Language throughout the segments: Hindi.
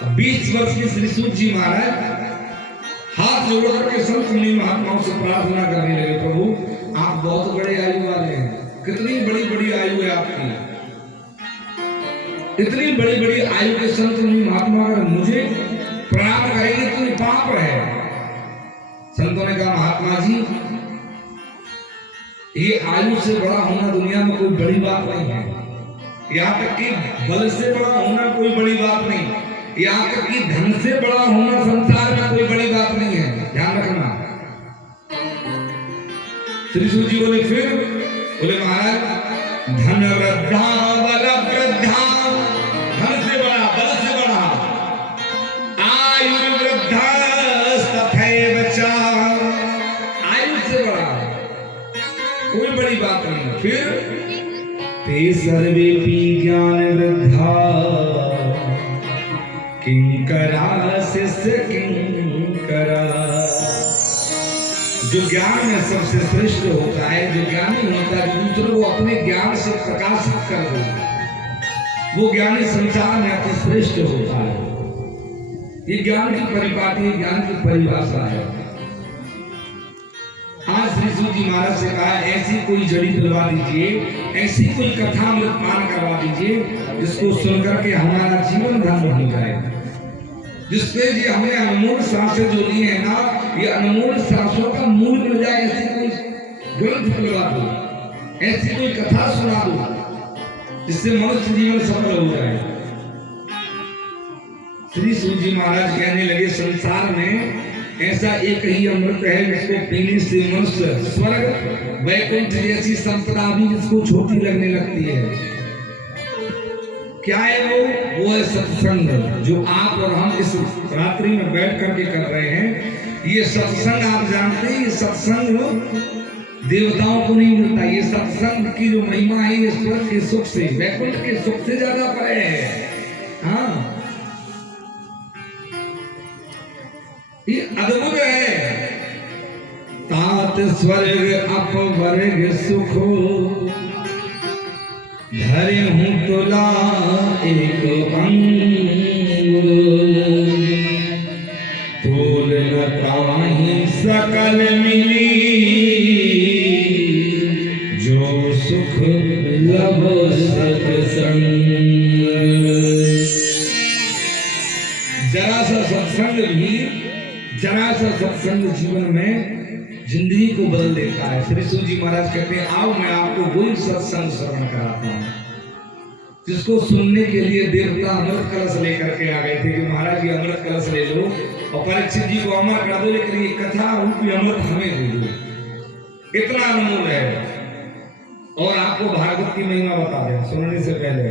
20 वर्ष के श्री सूत जी महाराज हाथ जोड़ करके संत मुनि महात्माओं से प्रार्थना करने लगे, प्रभु आप बहुत बड़े आयु वाले हैं, कितनी बड़ी बड़ी आयु है आपकी, इतनी बड़ी बड़ी आयु के संत मुनि महात्मा अगर मुझे प्रणाम करेंगे तो ये पाप है। संतों ने कहा महात्मा जी ये आयु से बड़ा होना दुनिया में कोई बड़ी बात नहीं है, यहाँ तक कि बल से बड़ा होना कोई बड़ी बात नहीं, यहाँ तक कि धन से बड़ा होना संसार में कोई बड़ी बात नहीं है, ध्यान रखना। श्री सूत जी बोले फिर, बोले महाराज धन वृद्धा बल वृद्धा, धन से बड़ा बल से बड़ा, आयु वृद्धा तथैव च, आयु से बड़ा कोई बड़ी बात नहीं। फिर ते सर्वेपि ज्ञान वृद्धा किंकरा शिष्य किंकरा, जो ज्ञान में सबसे श्रेष्ठ होता है, जो ज्ञानी होता है, दूसरों को अपने ज्ञान से प्रकाशित कर देता है, वो ज्ञानी संसार में अति श्रेष्ठ होता है। ये ज्ञान की परिपाटी, ज्ञान की परिभाषा है। आज श्री सूत जी महाराज से कहा ऐसी कोई जड़ी दिलवा दीजिए, ऐसी कोई कथा अमृतपान करवा दीजिए जिसको सुनकर के हमारा जीवन धन्य हो जाए, जिससे ये हमने अनमोल सांसें जो ली है ना, ये अनमोल सांसों का मूल मिल जाए। ऐसी कोई ग्रंथ दिलवा दो, ऐसी कोई कथा सुना दो जिससे मनुष्य जीवन सफल हो जाए। श्री सूत जी महाराज कहने लगे संसार में ऐसा एक ही अमृत है जिसको पीने से मनुष्य स्वर्ग वैकुंठ जैसी संपदा भी जिसको छोटी लगने लगती है। क्या है वो है सत्संग, जो आप और हम इस रात्रि में बैठ करके कर रहे हैं। ये सत्संग आप जानते हैं, ये सत्संग देवताओं को नहीं मिलता, ये सत्संग की जो महिमा है ये स्वर्ग के सुख से, वैकुंठ के सुख से ज्यादा परे है। हाँ ये अद्भुत है। तात स्वर्ग अपवर्ग सुख धरे हूँ तुला एक अंग, तोल न ताहि सकल मिली, जो सुख लब सत्संग। जरा सा सत्संग भी, जरा सा सत्संग जीवन में जिंदगी को बदल देता है। श्री सूत जी महाराज कहते हैं आओ मैं आपको वही सत्संग श्रवण कराता हूँ जिसको सुनने के लिए देवता अमृत कलश लेकर के आ गए थे कि महाराज ये अमृत कलश ले लो और परीक्षित जी को अमर कर दो, लेकिन ये कथा रूपी अमृत हमें दे दो, इतना अनमोल है। और आपको भागवत की महिमा बता दें सुनने से पहले।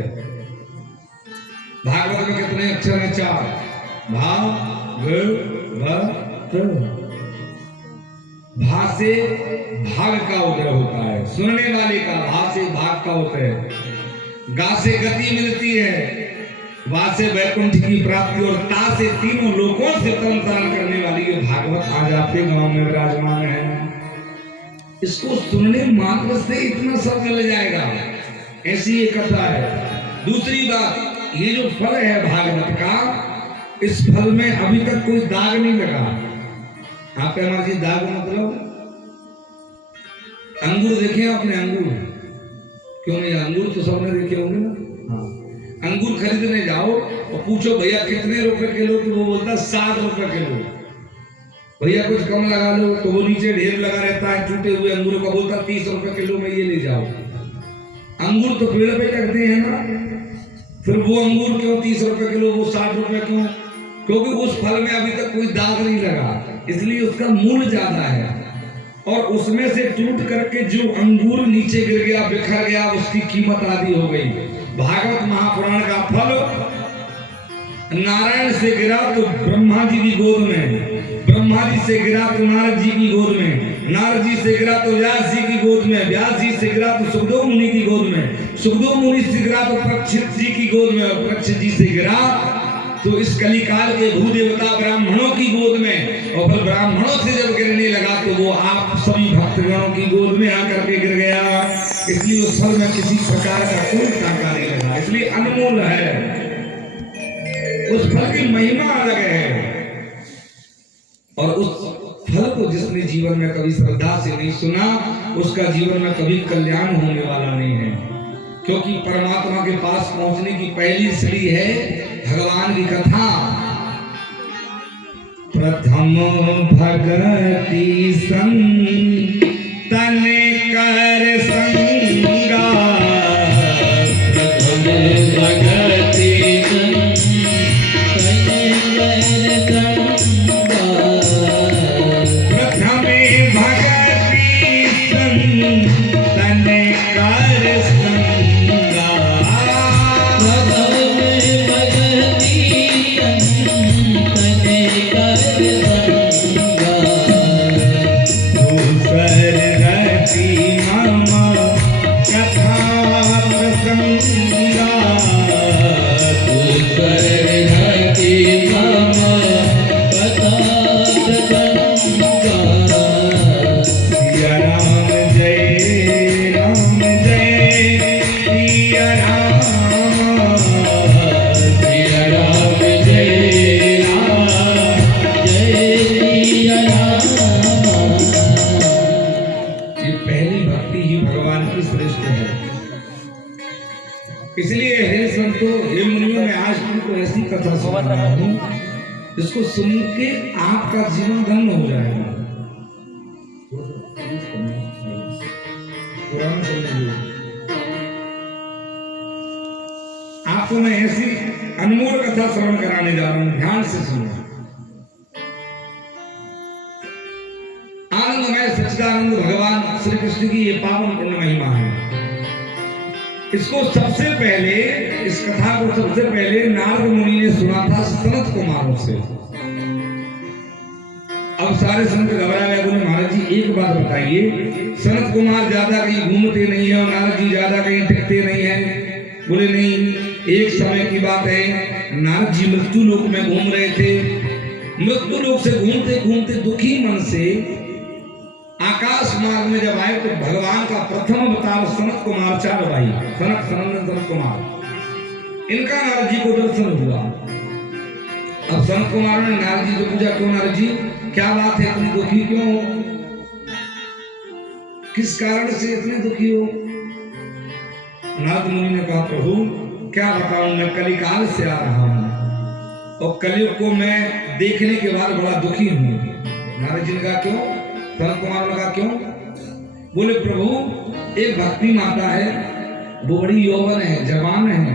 भागवत में कितने अक्षर हैं? 4। भा से भाग का उदय होता है, सुनने वाले का भा से भाग का होता है, गा से गति मिलती है, वा से वैकुंठ की प्राप्ति और ता से तीनों लोकों से तन तरण करने वाली ये भागवत आज आपके गांव में विराजमान है। इसको सुनने मात्र से इतना सब मिल जाएगा, ऐसी ये कथा है। दूसरी बात, ये जो फल है भागवत का, इस फल में अभी तक कोई दाग नहीं लगा। आप हमारे दाग मतलब अंगूर देखे आपने? अंगूर क्यों नहीं? अंगूर तो सबने देखे होंगे ना। हाँ, अंगूर खरीदने जाओ और पूछो भैया कितने रुपए किलो, तो वो बोलता 60 रुपए किलो। भैया कुछ कम लगा लो, तो वो नीचे ढेर लगा रहता है टूटे हुए अंगूर का, बोलता 30 रुपए किलो में ये ले जाओ। अंगूर तो पेड़ पे लगते हैं ना, फिर वो अंगूर क्यों 30 रुपए किलो, वो 60 रुपए क्यों? क्योंकि उस फल में अभी तक कोई दाग नहीं लगा, इसलिए उसका मूल्य ज्यादा है। और उसमें से टूट करके जो अंगूर नीचे गिर गया, बिखर गया, उसकी कीमत आधी हो गई। भागवत महापुराण का फल नारायण से गिरा तो ब्रह्मा जी की गोद में, ब्रह्मा जी से गिरा तो नारद जी की गोद में, नारद जी से गिरा तो व्यास जी की गोद में, व्यास जी से गिरा तो सुखदेव मुनि की गोद में, सुखदेव मुनि से गिरा तो परीक्षित जी की गोद में, और परीक्षित जी से गिरा तो इस कलिकाल के भूदेवता ब्राह्मणों की गोद में, और फिर ब्राह्मणों से जब गिरने लगा तो वो आप सभी भक्तगणों की गोद में आकर के गिर गया। इसलिए उस फल में किसी प्रकार का कोई टाका नहीं लगा, इसलिए अनमोल है। उस फल की महिमा अलग है। और उस फल को जिसने जीवन में कभी श्रद्धा से नहीं सुना, उसका जीवन में कभी कल्याण होने वाला नहीं है। क्योंकि परमात्मा के पास पहुंचने की पहली सीढ़ी है भगवान की कथा। प्रथम भगति संतन कर संगा, प्रथम भगति संतन कर संगा, प्रथम भगति संतन कर संगा, प्रथम भगति इसलिए हे संतो, हे मुनियों, मैं आज तुमको ऐसी कथा सुना रहा हूँ जिसको सुन के आपका जीवन धन्य हो जाएगा। आपको मैं ऐसी अनमोल कथा श्रवण कराने जा रहा हूँ, ध्यान से सुनो। आनंदमय सच्चिदानंद भगवान श्री कृष्ण की ये पावन पूर्ण महिमा है। इसको सबसे पहले, इस कथा को सबसे पहले नारद मुनि ने सुना था सनत कुमारों से। अब सारे संत घबरा गए, बोले महाराज जी एक बात बताइए, सनत कुमार ज्यादा कहीं घूमते नहीं है और नारद जी ज्यादा कहीं टिकते नहीं है। बोले नहीं, एक समय की बात है, नारद जी मृत्यु लोक में घूम रहे थे। मृत्यु लोक से घूमते घूमते दुखी मन से आकाश मार्ग में जब आए तो भगवान का प्रथम अवतार सनत कुमार चार भाई, सनत सनंदन सनत कुमार, इनका नारद जी को दर्शन हुआ। अब सनत कुमार ने नारद जी को पूछा, क्यों नारद जी, क्या बात है, इतनी दुखी क्यों हो, किस कारण से इतने दुखी हो? नारद मुनि ने कहा, प्रभु क्या बताऊं, मैं कलिकाल से आ रहा हूं और कलयुग को मैं देखने के बाद बड़ा दुखी हूं। नारद जी ने कहा क्यों? सनत कुमार ने कहा क्यों? बोले प्रभु, एक भक्ति माता है, वो बड़ी यौवन है, जवान है,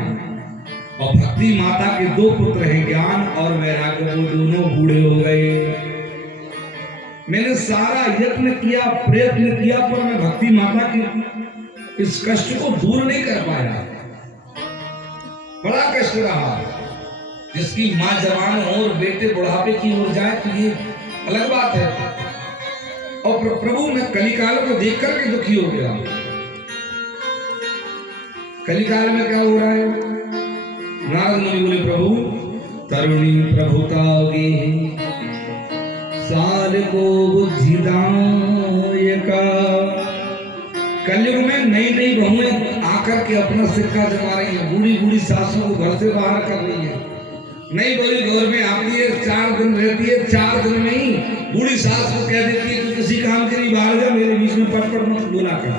और भक्ति माता के दो पुत्र हैं, ज्ञान और वैराग्य, वो दोनों बूढ़े हो गए। मैंने सारा यत्न किया, प्रयत्न किया, पर मैं भक्ति माता के इस कष्ट को दूर नहीं कर पाया। बड़ा कष्ट रहा। जिसकी माँ जवान हो और बेटे बुढ़ापे की हो जाए तो ये अलग बात है। और प्रभु मैं कलिकाल को देख करके दुखी हो गया। कलिकाल में क्या हो रहा है? नारद मुनि बोले, प्रभु तरुणी प्रभुतागे साल को बुद्धिदायका। कलयुग में नई नई बहुएं आकर के अपना सिक्का जमा रही है, बूढ़ी बूढ़ी सासों को घर से बाहर कर रही है। नई बड़ी घर में आती है, 4 दिन रहती है, 4 दिन में ही बूढ़ी सास को कह देती है कि किसी काम के लिए बाहर जा, मेरे बीच में पट मत बोला कर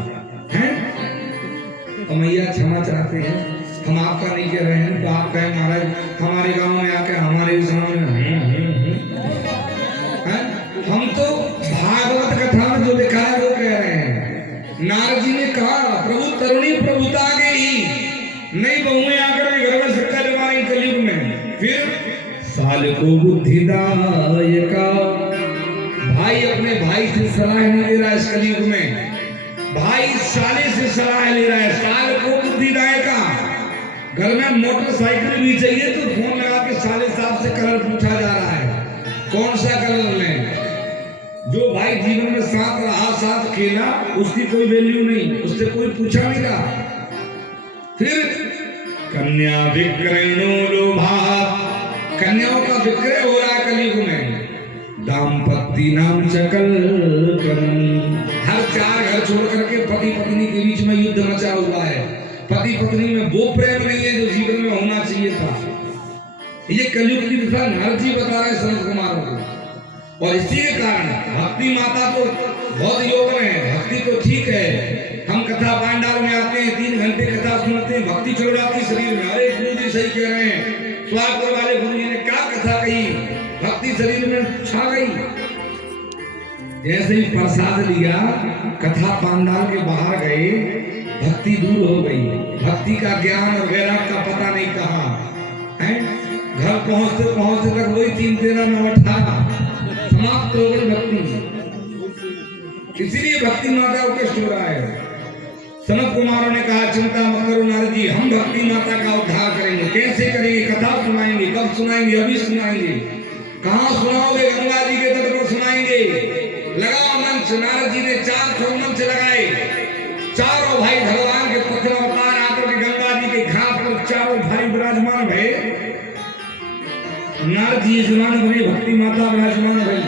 हैं। और मैया क्षमा चाहते हैं, हम आपका नहीं कह रहे हैं, तो आप कहें महाराज हमारे गांव में आके हमारे सामने हम तो भागवत कथा में जो लिखा है वो कह रहे हैं। नारद जी ने कहा, प्रभु तरुणी प्रभुता के ही नई बहुएं आकर घर में सिक्का जमा रही कलयुग में। फिर साल को बुद्धिदायका, भाई अपने भाई से सलाह नहीं ले रहा इस कलयुग में, भाई साले से सलाह ले रहा है। साल को बुद्धिदायका, घर में मोटरसाइकिल भी चाहिए तो फोन लगा के साले साहब से कलर पूछा जा रहा है, कौन सा कलर लें। जो भाई जीवन में साथ रहा, साथ खेला, उसकी कोई वैल्यू नहीं, उससे कोई पूछा नहीं रहा। फिर कन्या विक्रयणो लोभात, कन्याओं का विक्रय हो रहा है कलयुग में। दाम्पत्य नाम चकल करम, हर 4 घर छोड़ करके पति पत्नी के बीच में युद्ध मचा हुआ है। पति पत्नी में वो प्रेम नहीं है जो जीवन में होना चाहिए था। ये कलयुग की दशा नारद जी बता रहे हैं सनत कुमारों को। और इसी के कारण भक्ति माता तो बहुत योग में है, भक्ति तो ठीक है, हम कथा पांडाल में आते हैं, 3 घंटे कथा सुनते हैं, भक्ति चल जाती शरीर में। अरे गुरु जी सही कह रहे हैं, स्वागत वाले गुरु जी ने क्या कथा कही, भक्ति शरीर में छा गई। जैसे ही प्रसाद लिया, कथा पांडाल के बाहर गए, भक्ति दूर हो गई, भक्ति का ज्ञान और वैराग का पता नहीं कहा है। घर पहुंचते पहुंचते तक वही 3-13-9-18 समाप्त हो गई भक्ति। इसीलिए भक्ति माता को कष्ट हो रहा है। सनत कुमारों ने कहा चिंता मत करो नारद जी, हम भक्ति माता का उद्धार करेंगे। कैसे करेंगे? कथा सुनाएंगे। कब सुनाएंगे? अभी सुनाएंगे। कहाँ सुनाओगे? गंगा जी के तट पर सुनाएंगे। लगाओ मंच। नारद जी ने 4 ठो मंच लगाए। चारों भाई भगवान के पुत्र अवतार आकर के गंगा जी के घाट पर चारों भाई विराजमान भये। नारद जी यजमान बने, भक्ति माता विराजमान भई।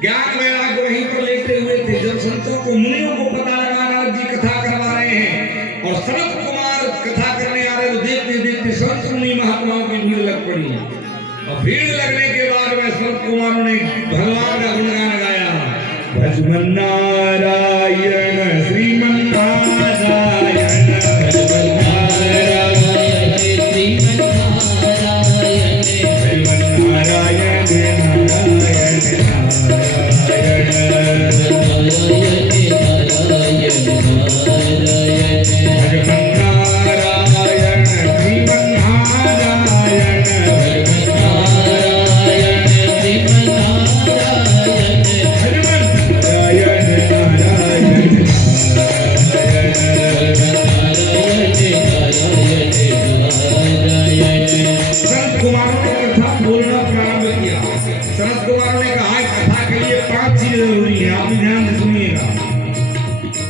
ज्ञान वैराग वहीं पर लेते हुए थे। जब संतों को मुनियों को पता लगा नारद जी कथा करवा रहे हैं और सनत कुमार कथा करने आ रहे, तो देखते देखते संत मुनि महात्माओं की भीड़ लग पड़ी। और भीड़ लगने के बाद में सनत कुमारों ने भगवान का गुणगान गाया। भजमन नारायण श्रीमन नारायण, भजमन नारायण श्रीमन नारायण, भजमन नारायण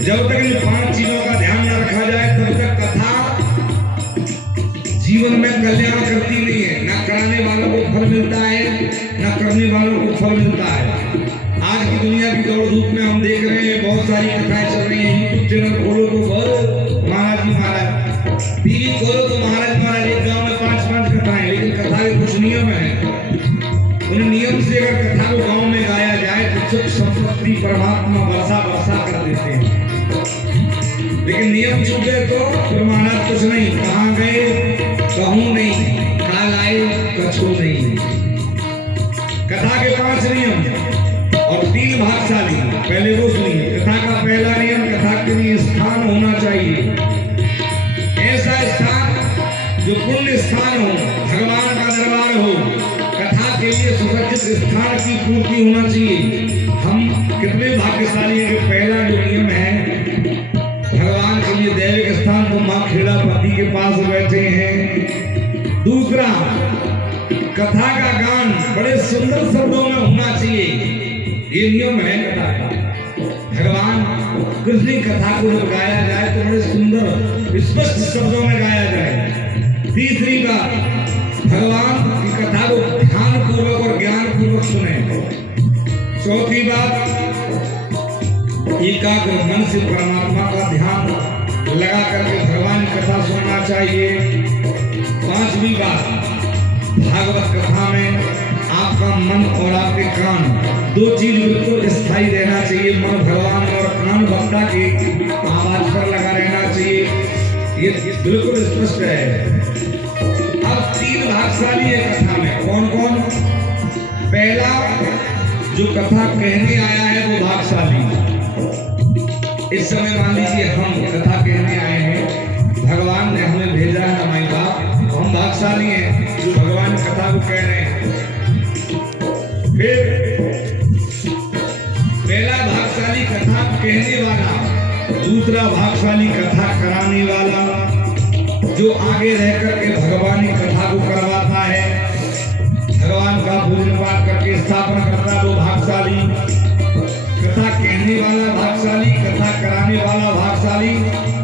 जब तक इन 5 चीजों का ध्यान न रखा जाए तब तक कथा जीवन में कल्याण करती नहीं है। न कराने वालों को फल मिलता है, न करने वालों को फल मिलता है। आज की दुनिया की दौड़ धूप में हम देख रहे हैं, बहुत सारी कथाएं चल रही हैं। यूट्यूब चैनल खोलो तो बस महाराज जी महाराज, टीवी खोलो तो महाराज महाराज, एक गाँव में 5-5 कथाएं। लेकिन कथा के कुछ नियम है। उन नियम से अगर कथा को गाँव में गाया जाए तो सुख संपत्ति परमात्मा वर्षा कर देते हैं। लेकिन नियम छूटे तो फिर महाराज कुछ नहीं, कहाँ गए कहूँ नहीं, काल आए कछू नहीं। कथा के 5 नियम और 3 भागशाली। पहले वो सुनिए। कथा का पहला नियम, कथा के लिए स्थान होना चाहिए। ऐसा स्थान जो पुण्य स्थान हो, भगवान का दरबार हो। कथा के लिए सुरक्षित स्थान की पूर्ति होना चाहिए। हम कितने भाग्यशाली हैं कि पहला जो नियम है, भगवान के लिए दैविक स्थान तो मां खेड़ा पति के पास बैठे हैं। दूसरा, कथा का गान बड़े सुंदर शब्दों में होना चाहिए। ये नियम है कथा का। भगवान कृष्ण की कथा को जब गाया जाए तो बड़े सुंदर स्पष्ट शब्दों में गाया जाए। तीसरी बात, भगवान की कथा को ध्यान पूर्वक और ज्ञान पूर्वक सुने। चौथी बात, एकाग्र मन से परमात्मा का ध्यान लगा करके भगवान की कथा सुनना चाहिए। 5वीं बात, भागवत कथा में आपका मन और आपके कान, 2 चीज बिल्कुल स्थायी रहना चाहिए। मन भगवान और कान वक्ता की आवाज पर लगा रहना चाहिए। ये बिल्कुल स्पष्ट है। अब 3 भागशाली है कथा में। कौन कौन? पहला, जो कथा कहने आया है वो भागशाली। इस समय मान लीजिए हम कथा कहने आए हैं, भगवान ने हमें भेजा है हमारे बाप, हम भागशाली हैं जो भगवान कथा को कह रहे हैं। फिर पहला भागशाली कथा कहने वाला, दूसरा भागशाली कथा कराने वाला, जो आगे रह करके भगवान की कथा को करवाता है, भगवान का पूजन पाठ करके स्थापना करता है वो भागशाली। कथा कहने वाला भागशाली, कथा कराने वाला भागशाली,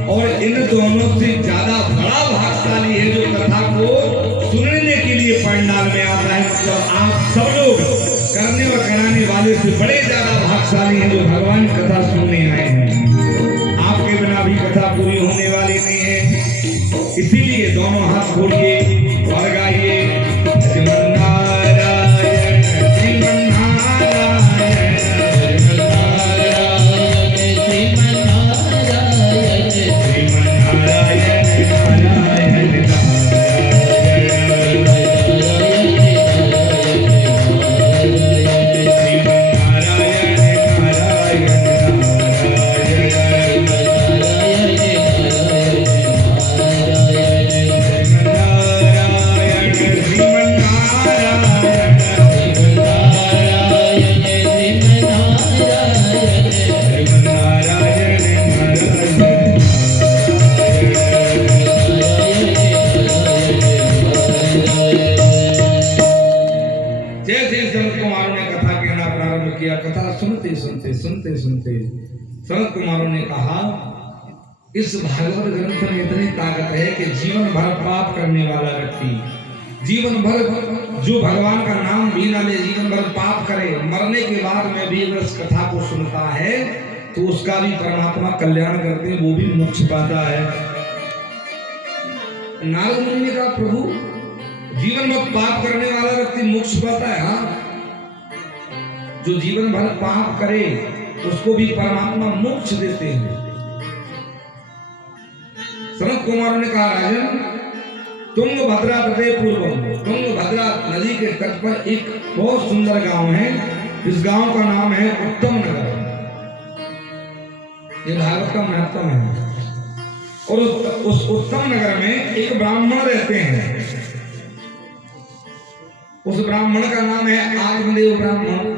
और इन दोनों से ज्यादा बड़ा भागशाली है जो कथा को सुनने के लिए पंडाल में आता है। मतलब आप सब लोग करने और कराने वाले से बड़े ज्यादा भागशाली हैं जो भगवान की कथा सुनने आए हैं। आपके बिना भी कथा पूरी होने वाली नहीं है। इसीलिए दोनों हाथ खोलिए और गाइए। किया। कथा सुनते सुनते सुनते सुनते सनत कुमारों ने कहा, इस भागवत ग्रंथ में इतनी ताकत है कि जीवन भर पाप करने वाला व्यक्ति, जीवन भर जो भगवान का नाम भी ना ले, जीवन भर पाप करे, मरने के बाद में भी अगर इस कथा को सुनता है तो उसका भी परमात्मा कल्याण करते हैं, वो भी मोक्ष पाता है। नारद मुनि ने कहा, प्रभु जीवन भर पाप करने वाला व्यक्ति मोक्ष पाता है? हाँ, जो जीवन भर पाप करे उसको भी परमात्मा मोक्ष देते हैं। सनत कुमारों ने कहा, राजन, तुंगभद्रा तटे पूर्वम, तुंगभद्रा नदी के तट पर एक बहुत सुंदर गांव है, इस गांव का नाम है उत्तम नगर। ये भागवत का महत्व है। और उस उत्तम नगर में एक ब्राह्मण रहते हैं, उस ब्राह्मण का नाम है आत्मदेव ब्राह्मण।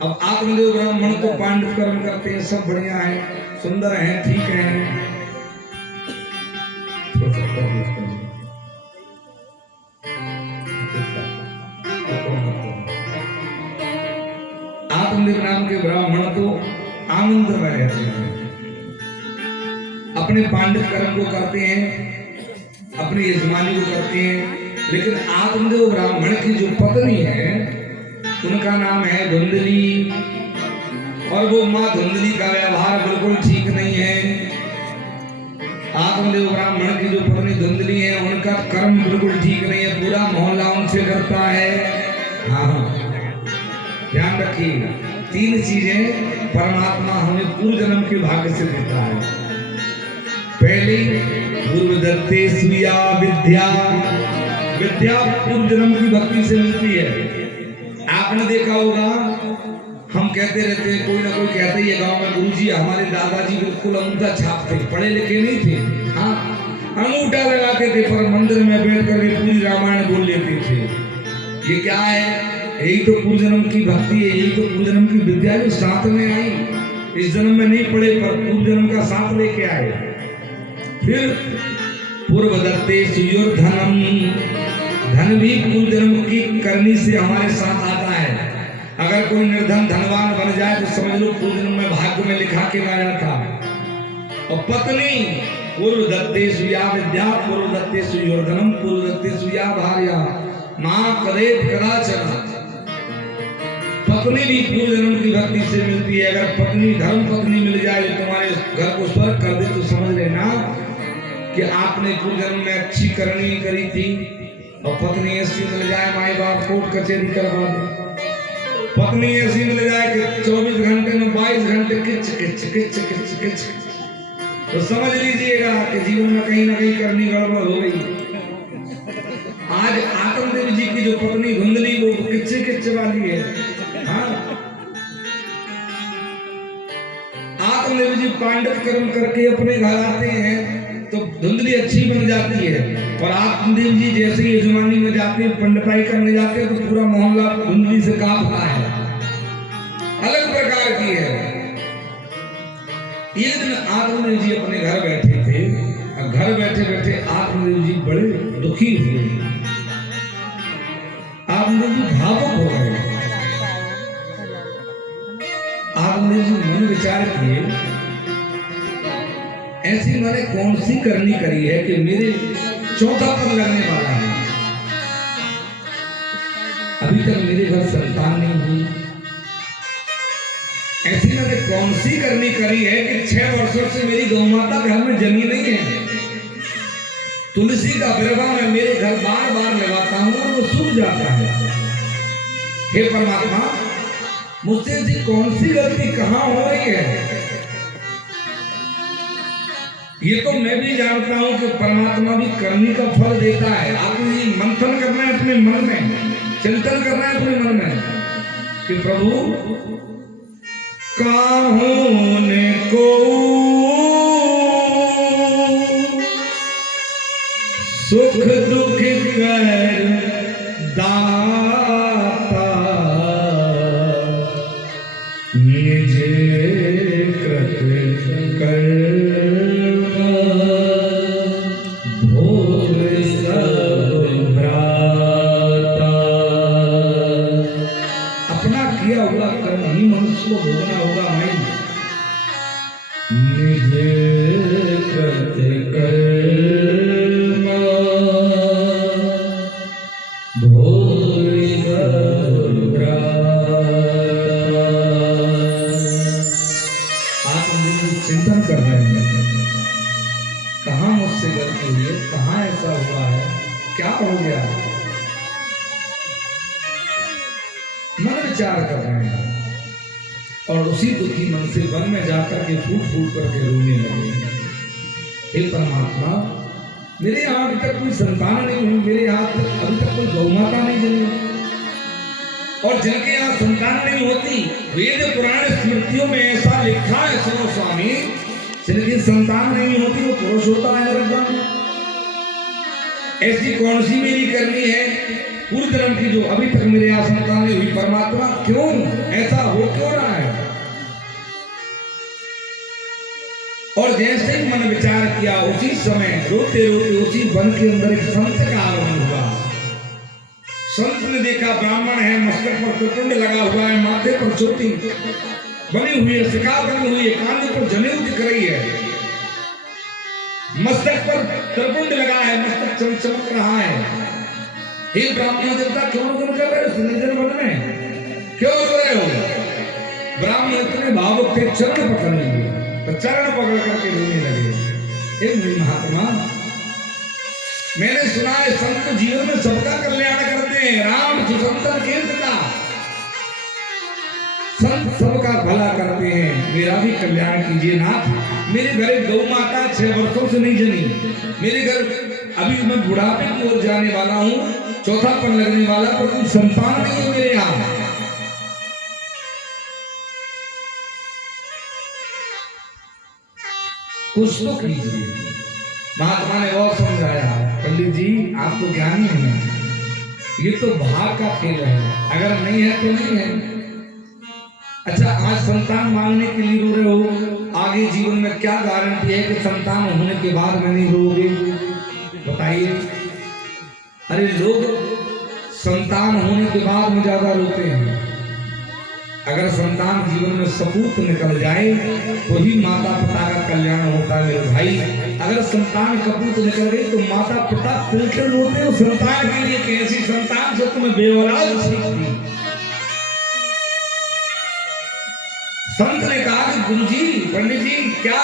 अब आत्मदेव ब्राह्मण तो पांडित कर्म करते हैं, सब बढ़िया है, सुंदर है, ठीक है। आत्मदेव नाम के ब्राह्मण तो आनंद में रहते हैं, अपने पांडित कर्म को करते हैं, अपनी यजमानी को करते हैं। लेकिन आत्मदेव ब्राह्मण की जो पत्नी है उनका नाम है धुंधली, और वो माँ धुंधली का व्यवहार बिल्कुल ठीक नहीं है। आत्मदेव ब्राह्मण की जो पत्नी धुंधली है उनका कर्म बिल्कुल ठीक नहीं है, पूरा मोहल्ला उनसे करता है। हाँ, ध्यान रखिएगा, तीन चीजें परमात्मा हमें पूर्व जन्म के भाग्य से देता है। पहली, पूर्व दत्ते सुया विद्या, विद्या पूर्व जन्म की भक्ति से मिलती है। आपने देखा होगा, हम कहते रहते हैं, कोई ना कोई कहते ही है गांव में, गुरुजी हमारे दादाजी बिल्कुल अंगूठा छापते, पढ़े लिखे नहीं थे, हाँ अंगूठा लगाते थे, पर मंदिर में बैठ कर पूरी रामायण बोल लेते थे। ये क्या है? यही तो पूर्व जन्म की भक्ति है, यही तो पूर्व जन्म की विद्या जो साथ में आई। इस जन्म में नहीं पढ़े पर पूर्व जन्म का साथ लेके आए। फिर पूर्व दत्ते सुयोधनम, धन भी पूर्व जन्म की करनी से हमारे साथ आता है। अगर कोई निर्धन धनवान बन जाए तो समझ लो पूर्व जन्म में भाग्य में लिखा के लाया था। और पत्नी, पूर्व दत्ते सुया विद्या, पूर्व दत्ते सुयोधनम, पूर्व दत्ते सुया भार्या, मां करेत कदाचन। पत्नी भी पूर्व जन्म की भक्ति से मिलती है। अगर पत्नी धर्म पत्नी मिल जाए जो तुम्हारे घर को स्वर्ग कर दे तो समझ लेना कि आपने पूर्व जन्म में अच्छी करनी करी थी। और पत्नी ऐसी मिल जाए, माई बाप कोर्ट कचहरी करवा दे। पत्नी ऐसी मिल जाए कि 24 घंटे में 22 घंटे किच किच किच किच किच, तो समझ लीजिएगा कि जीवन में कहीं ना कहीं करनी गड़बड़ हो गई। आज आत्मदेव जी की जो पत्नी धुंधली वो किच्चे किच्चे वाली है। हाँ, आत्मदेव जी पांडित कर्म करके अपने घर आते हैं तो धुंधली अच्छी बन जाती है। और आत्मदेव जी जैसे ही यजमानी में जाते हैं, पंडिताई करने जाते हैं, तो पूरा मोहल्ला धुंधली से कांपता है, अलग प्रकार की है। एक दिन आत्मदेव जी अपने घर बैठे थे, और घर बैठे बैठे आत्मदेव जी बड़े दुखी हुए, आत्मदेव जी भावुक हो गए। आत्मदेव जी मन विचार किए, ऐसी मैंने कौन सी करनी करी है कि मेरे चौथा पद लगने वाला है, अभी तक मेरे घर संतान नहीं हुई। ऐसी मैंने कौन सी करनी करी है कि 6 वर्षों से मेरी गौ माता घर में जमी नहीं है। तुलसी का बिरवा मैं मेरे घर बार बार लगाता हूं और वो सूख जाता है। हे परमात्मा, मुझसे ऐसी कौन सी गलती कहां हो रही है? ये तो मैं भी जानता हूं कि परमात्मा भी करनी का फल देता है। आपको ये मंथन करना है अपने मन में, चिंतन करना है अपने मन में कि प्रभु काहों को सुख दुख कर दाता, निज कृत कर भोग सब भ्राता। अपना किया हुआ आप चिंतन कर रहे हैं, कहाँ मुझसे गलती हुई है, कहाँ ऐसा हुआ है, क्या हो गया, मन विचार कर रहे हैं और उसी दुखी मन से वन में जाकर के फूट फूट करके रोने लगे। हे परमात्मा, मेरे यहाँ अभी तक कोई संतान नहीं हुई, मेरे यहाँ अभी तक कोई गौ माता नहीं जन्मी, और जिनके यहाँ संतान नहीं होती, वेद पुराण स्मृतियों में ऐसा लिखा है सुनो स्वामी, जिनकी संतान नहीं होती वो पुरुष होता है नरक में। ऐसी कौन सी मेरी करनी है पूर्व जन्म की जो अभी तक मेरे यहाँ संतान नहीं हुई, परमात्मा क्यों ऐसा हो क्यों रहा है। और जैसे ही मन विचार किया उसी समय रोते रोते उसी वन के अंदर एक संत का आगमन हुआ। संत ने देखा ब्राह्मण है, मस्तक पर त्रिपुंड लगा हुआ है, माथे पर चोटी बनी हुई है, सिका बनी हुई है, कांधे पर जनेऊ दिख रही है, मस्तक पर त्रिपुंड लगा है, मस्तक चमक रहा है। हे ब्राह्मण देवता क्यों रोदन कर रहे हो निर्जन वन में, क्यों रो रहे हो। ब्राह्मण इतने भावुक थे, चरण पकड़ लिए, तो चरण पकड़ करके रोने लगे। हे महात्मा, मैंने सुना है संत जीवन में सबका कल्याण करते हैं, राम सुसंतर कीर्तना, संत सबका भला करते हैं, मेरा भी कल्याण कीजिए नाथ। मेरे घर गौ माता 6 वर्षों से नहीं जनी, मेरे घर अभी मैं बुढ़ापे की ओर जाने वाला हूँ, चौथापन लगने वाला, पर कोई संतान नहीं है मेरे यहाँ। कुछ तो कीजिए। महात्मा ने और समझाया, पंडित जी आप तो ज्ञानी हैं, ये तो भाग का खेल है, अगर नहीं है तो नहीं है। अच्छा, आज संतान मांगने के लिए रो रहे हो, आगे जीवन में क्या गारंटी है कि संतान होने के बाद में नहीं रोगे, बताइए। अरे लोग संतान होने के बाद में ज्यादा रोते हैं, अगर संतान जीवन में सपूत निकल जाए तो ही माता पिता का कल्याण होता है मेरे भाई। अगर संतान कपूत निकल गई तो माता पिता तिलके रोते हो संतान के लिए, कैसी संतान से तुम्हें बेऔलाद सीख दी। संत ने कहा कि गुरुजी, पंडित जी, क्या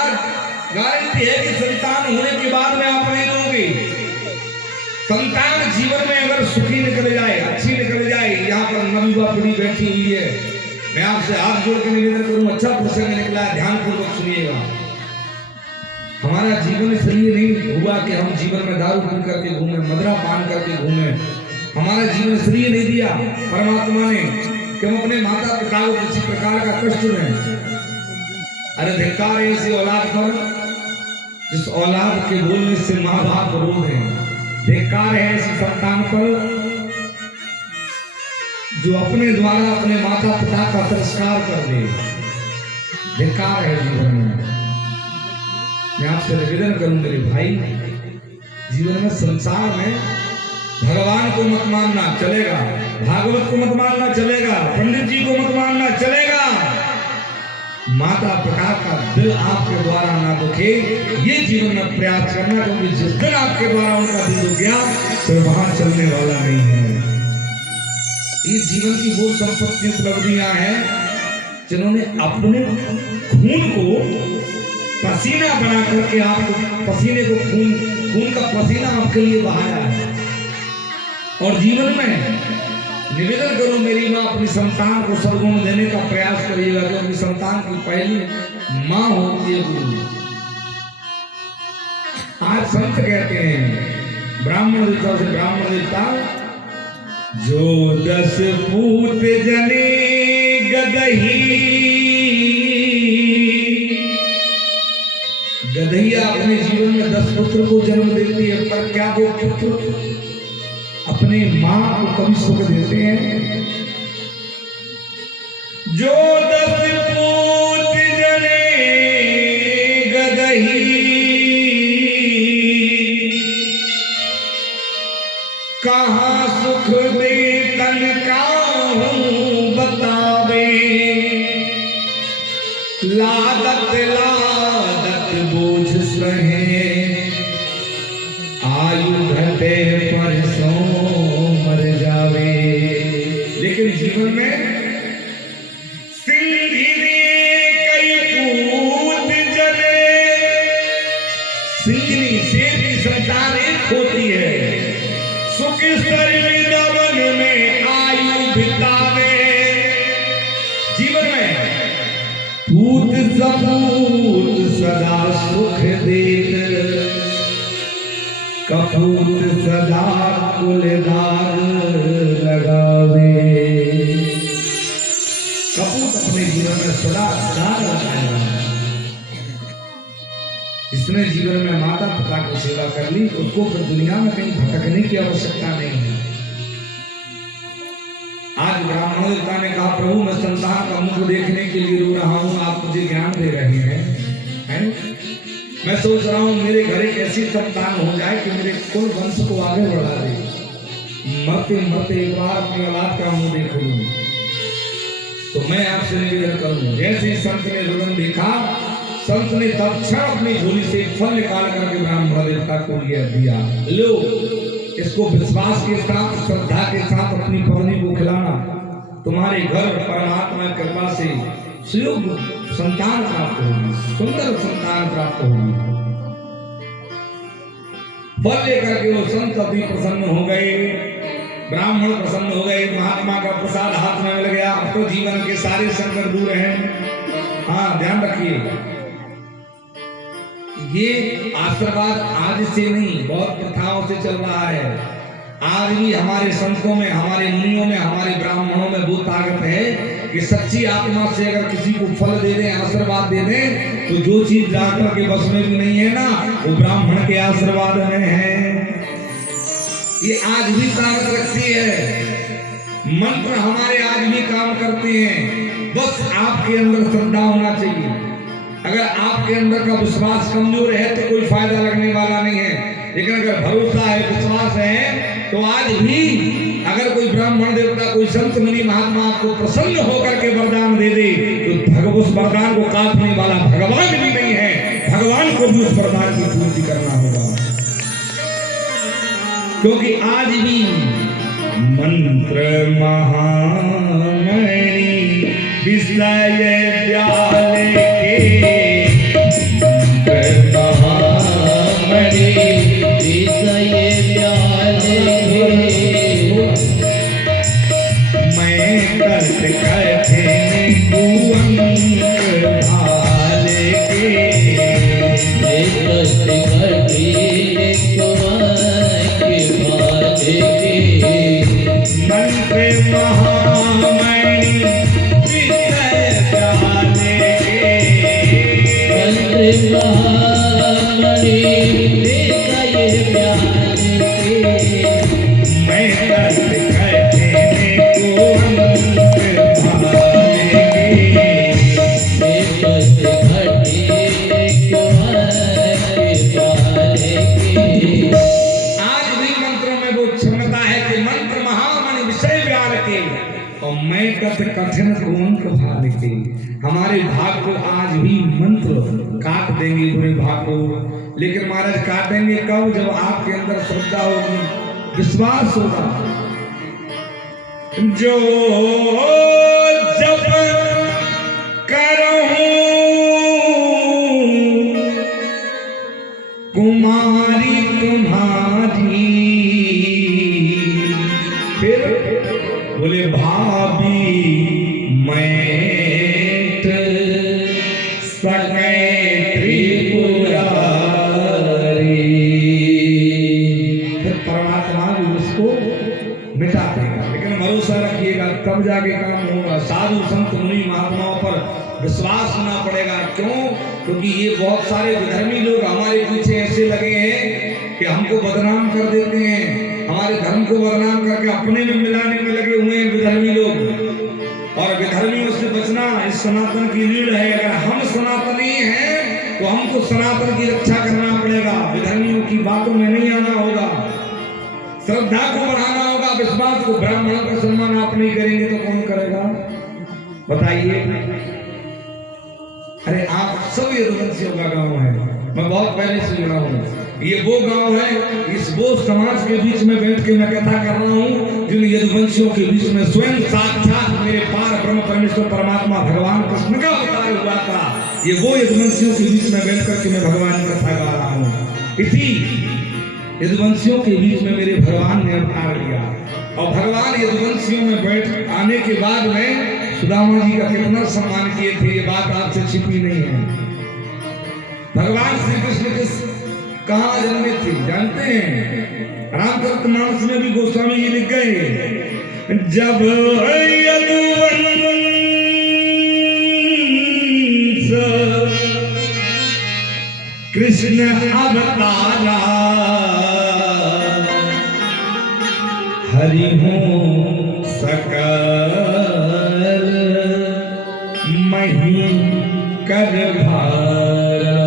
गारंटी है कि संतान होने के बाद में आप नहीं रोगे। संतान जीवन में अगर सुखी निकल जाए, अच्छी निकल जाए, यहाँ पर नवयुवा पीढ़ी बैठी हुई है, मैं आपसे हाथ जोड़ के निवेदन करूं, अच्छा प्रसंग निकला है, ध्यान पूर्वक सुनिएगा। हमारा जीवन इसलिए नहीं हुआ कि हम जीवन में दारू पी करके घूमे, मदरा पान करके घूमे, हमारा जीवन इसलिए नहीं दिया परमात्मा ने कि हम अपने माता पिता को किसी प्रकार का कष्ट दें। अरे धिक्कार है ऐसी औलाद पर जिस औलाद के बोलने से माँ बाप रो रहे हैं, धिक्कार है ऐसी संतान पर जो अपने द्वारा अपने माता पिता का तिरस्कार कर दे, धिक्कार है जीवन में। मैं आपसे निवेदन करूं मेरे भाई, जीवन में संसार में भगवान को मत मानना चलेगा, भागवत को मत मानना चलेगा, पंडित जी को मत मानना चलेगा, माता पिता का दिल आपके द्वारा ना दुखे, ये जीवन में प्रयास करना, क्योंकि जिस दिन आपके द्वारा उनका दिल दुख गया तो वहां चलने वाला नहीं है। ये जीवन की वो संपत्ति उपलब्धियां हैं जिन्होंने अपने खून को पसीना बना करके आपको पसीने को खून का पसीना आपके लिए बहाया है। और जीवन में निवेदन करो मेरी माँ, अपनी संतान को सर्वगुण देने का प्रयास करिएगा, क्योंकि संतान की पहली माँ होती है गुरु। आज संत कहते हैं ब्राह्मण देवता से, ब्राह्मण देवता जो 10 पूत जने गदही, गधैया अपने जीवन में 10 पुत्र को जन्म देती है, पर क्या वो पुत्र अपने मां को कभी सुख देते हैं। जो 10 पूत जने गदही, कहाँ सुख दे तन काहू बतावे, लादत लादत बोझ सहे, आयु घटे पर सो मर जावे। जीवन में सिंधी कई पूत जने, सिंगनी शेर की संतान एक होती है, सुख दमन में आयु बितावे। जीवन में पूत सपूत सदा सुख देत, कपूत सदा कुलदार लगावे। कपूत अपने जीवन में सदा दार लगाएगा। जिसने जीवन में माता पिता की सेवा कर ली उसको फिर दुनिया में कहीं भटकने की आवश्यकता नहीं है। आज ब्राह्मण देवता ने कहा प्रभु मैं संतान का मुख देखने के लिए रो रहा हूं, आप मुझे ज्ञान दे रहे हैं। मैं सोच रहा हूं मेरे घर एक ऐसी संतान हो जाए कि मेरे कुल वंश को आगे बढ़ा दे। मरते मरते एक बार अपनी औलाद का मुंह देख लूं। तो मैं आपसे निवेदन करूं, जैसे संत ने रुदन देखा, संत ने तत्क्षण अपनी झोली से फल निकाल करके ब्राह्मण देवता को दिया। लो, इसको विश्वास के साथ श्रद्धा के साथ अपनी पत्नी को खिलाना, तुम्हारे घर परमात्मा की कृपा से सुयोग्य संतान प्राप्त होगी, सुंदर संतान प्राप्त होगी। फल लेकर के वो संत अति प्रसन्न हो गए, ब्राह्मण प्रसन्न हो गए, महात्मा का प्रसाद हाथ में मिल गया। अब तो जीवन के सारे संकट दूर हैं। हाँ, ध्यान रखिए, ये आशीर्वाद आज से नहीं, बहुत प्रथाओं से चल रहा है। आज भी हमारे संतों में, हमारे मुनियों में, हमारे ब्राह्मणों में वो ताकत है कि सच्ची आत्मा से अगर किसी को फल दे दें, आशीर्वाद दे दें, तो जो चीज डॉक्टर के बस में भी नहीं है ना, वो ब्राह्मण के आशीर्वाद में है। ये आज भी ताकत रखती है। मंत्र हमारे आज भी काम करते हैं, बस आपके अंदर श्रद्धा होना चाहिए। अगर आपके अंदर का विश्वास कमजोर है तो कोई फायदा लगने वाला नहीं है, लेकिन अगर भरोसा है, विश्वास है, तो आज भी अगर कोई ब्राह्मण देवता, कोई संत मुनि महात्मा आपको प्रसन्न होकर के वरदान दे दे, तो उस वरदान को काटने वाला भगवान भी नहीं है, भगवान को भी उस वरदान की पूर्ति करना होगा। क्योंकि आज भी मंत्र महामणि विषय व्याले के, मंत्र महामणि विषय व्याले के, मैं कष्ट कठिन कुअंक भाले के, मैं कष्ट कठिन कुअंक भाले के, मंत्र महामणि विषय व्याले के, मंत्र महामणि विषय व्याले के, मैं कष्ट कठिन कुअंक भाले के, मैं कष्ट कठिन कुअंक भाले के। आज भी मंत्रों में वो क्षमता है कि मंत्र महामणि विषय व्याल के और मैं कठिन कुअंक भाले के। हमारे भाग को आज भी मंत्र काट देंगे, बुरे भाग को, लेकिन महाराज काटेंगे कब? जब आपके अंदर श्रद्धा होगी, विश्वास होगा। जो जब करहूं कुमारी तुम्हारी, फिर बोले भाभी मैट सके त्रिपुरारी, फिर परमात्मा भी उसको मिटा देगा। लेकिन भरोसा रखिएगा, तब जाके काम होगा। साधु संत मुनि महात्माओं पर विश्वास होना पड़ेगा। क्यों? क्योंकि ये बहुत सारे विधर्मी लोग हमारे पीछे ऐसे लगे हैं कि हमको बदनाम कर देते हैं, हमारे धर्म को बदनाम करके अपने में मिलाने में लगे हुए हैं विधर्मी लोग। और विधर्मियों से बचना इस सनातन की रीढ़ है। अगर हम सनातनी हैं तो हमको सनातन की रक्षा करना पड़ेगा, विधर्मियों की बातों में नहीं आना होगा, श्रद्धा को बढ़ाना होगा, विश्वास को। ब्राह्मणों का सम्मान आप नहीं करेंगे तो कौन करेगा बताइए? अरे आप सब ये रुदनसियों का गाँव है, मैं बहुत पहले से जुड़ा हूँ। ये वो गांव है, इस वो समाज के बीच में बैठ के मैं कथा कर रहा हूँ जिन यदुवंशियों के बीच में स्वयं साक्षात मेरे पार ब्रह्म परमेश्वर परमात्मा भगवान कृष्ण का अवतार हुआ था। ये वो यदुवंशियों के बीच में बैठ करके मैं भगवान की कथा गा रहा हूँ। इसी यदुवंशियों के बीच में मेरे भगवान ने अवतार लिया और भगवान यदुवंशियों में बैठ आने के बाद में सुदामा जी का कितना सम्मान किए थे, ये बात आपसे छिपी नहीं है। भगवान श्री कृष्ण किस कहाँ जन्मे थे जानते हैं? रामचरितमानस में भी गोस्वामी जी लिख गए, जब यदुवंश कृष्ण अवतारा हरि हो सकल मही कर भारा।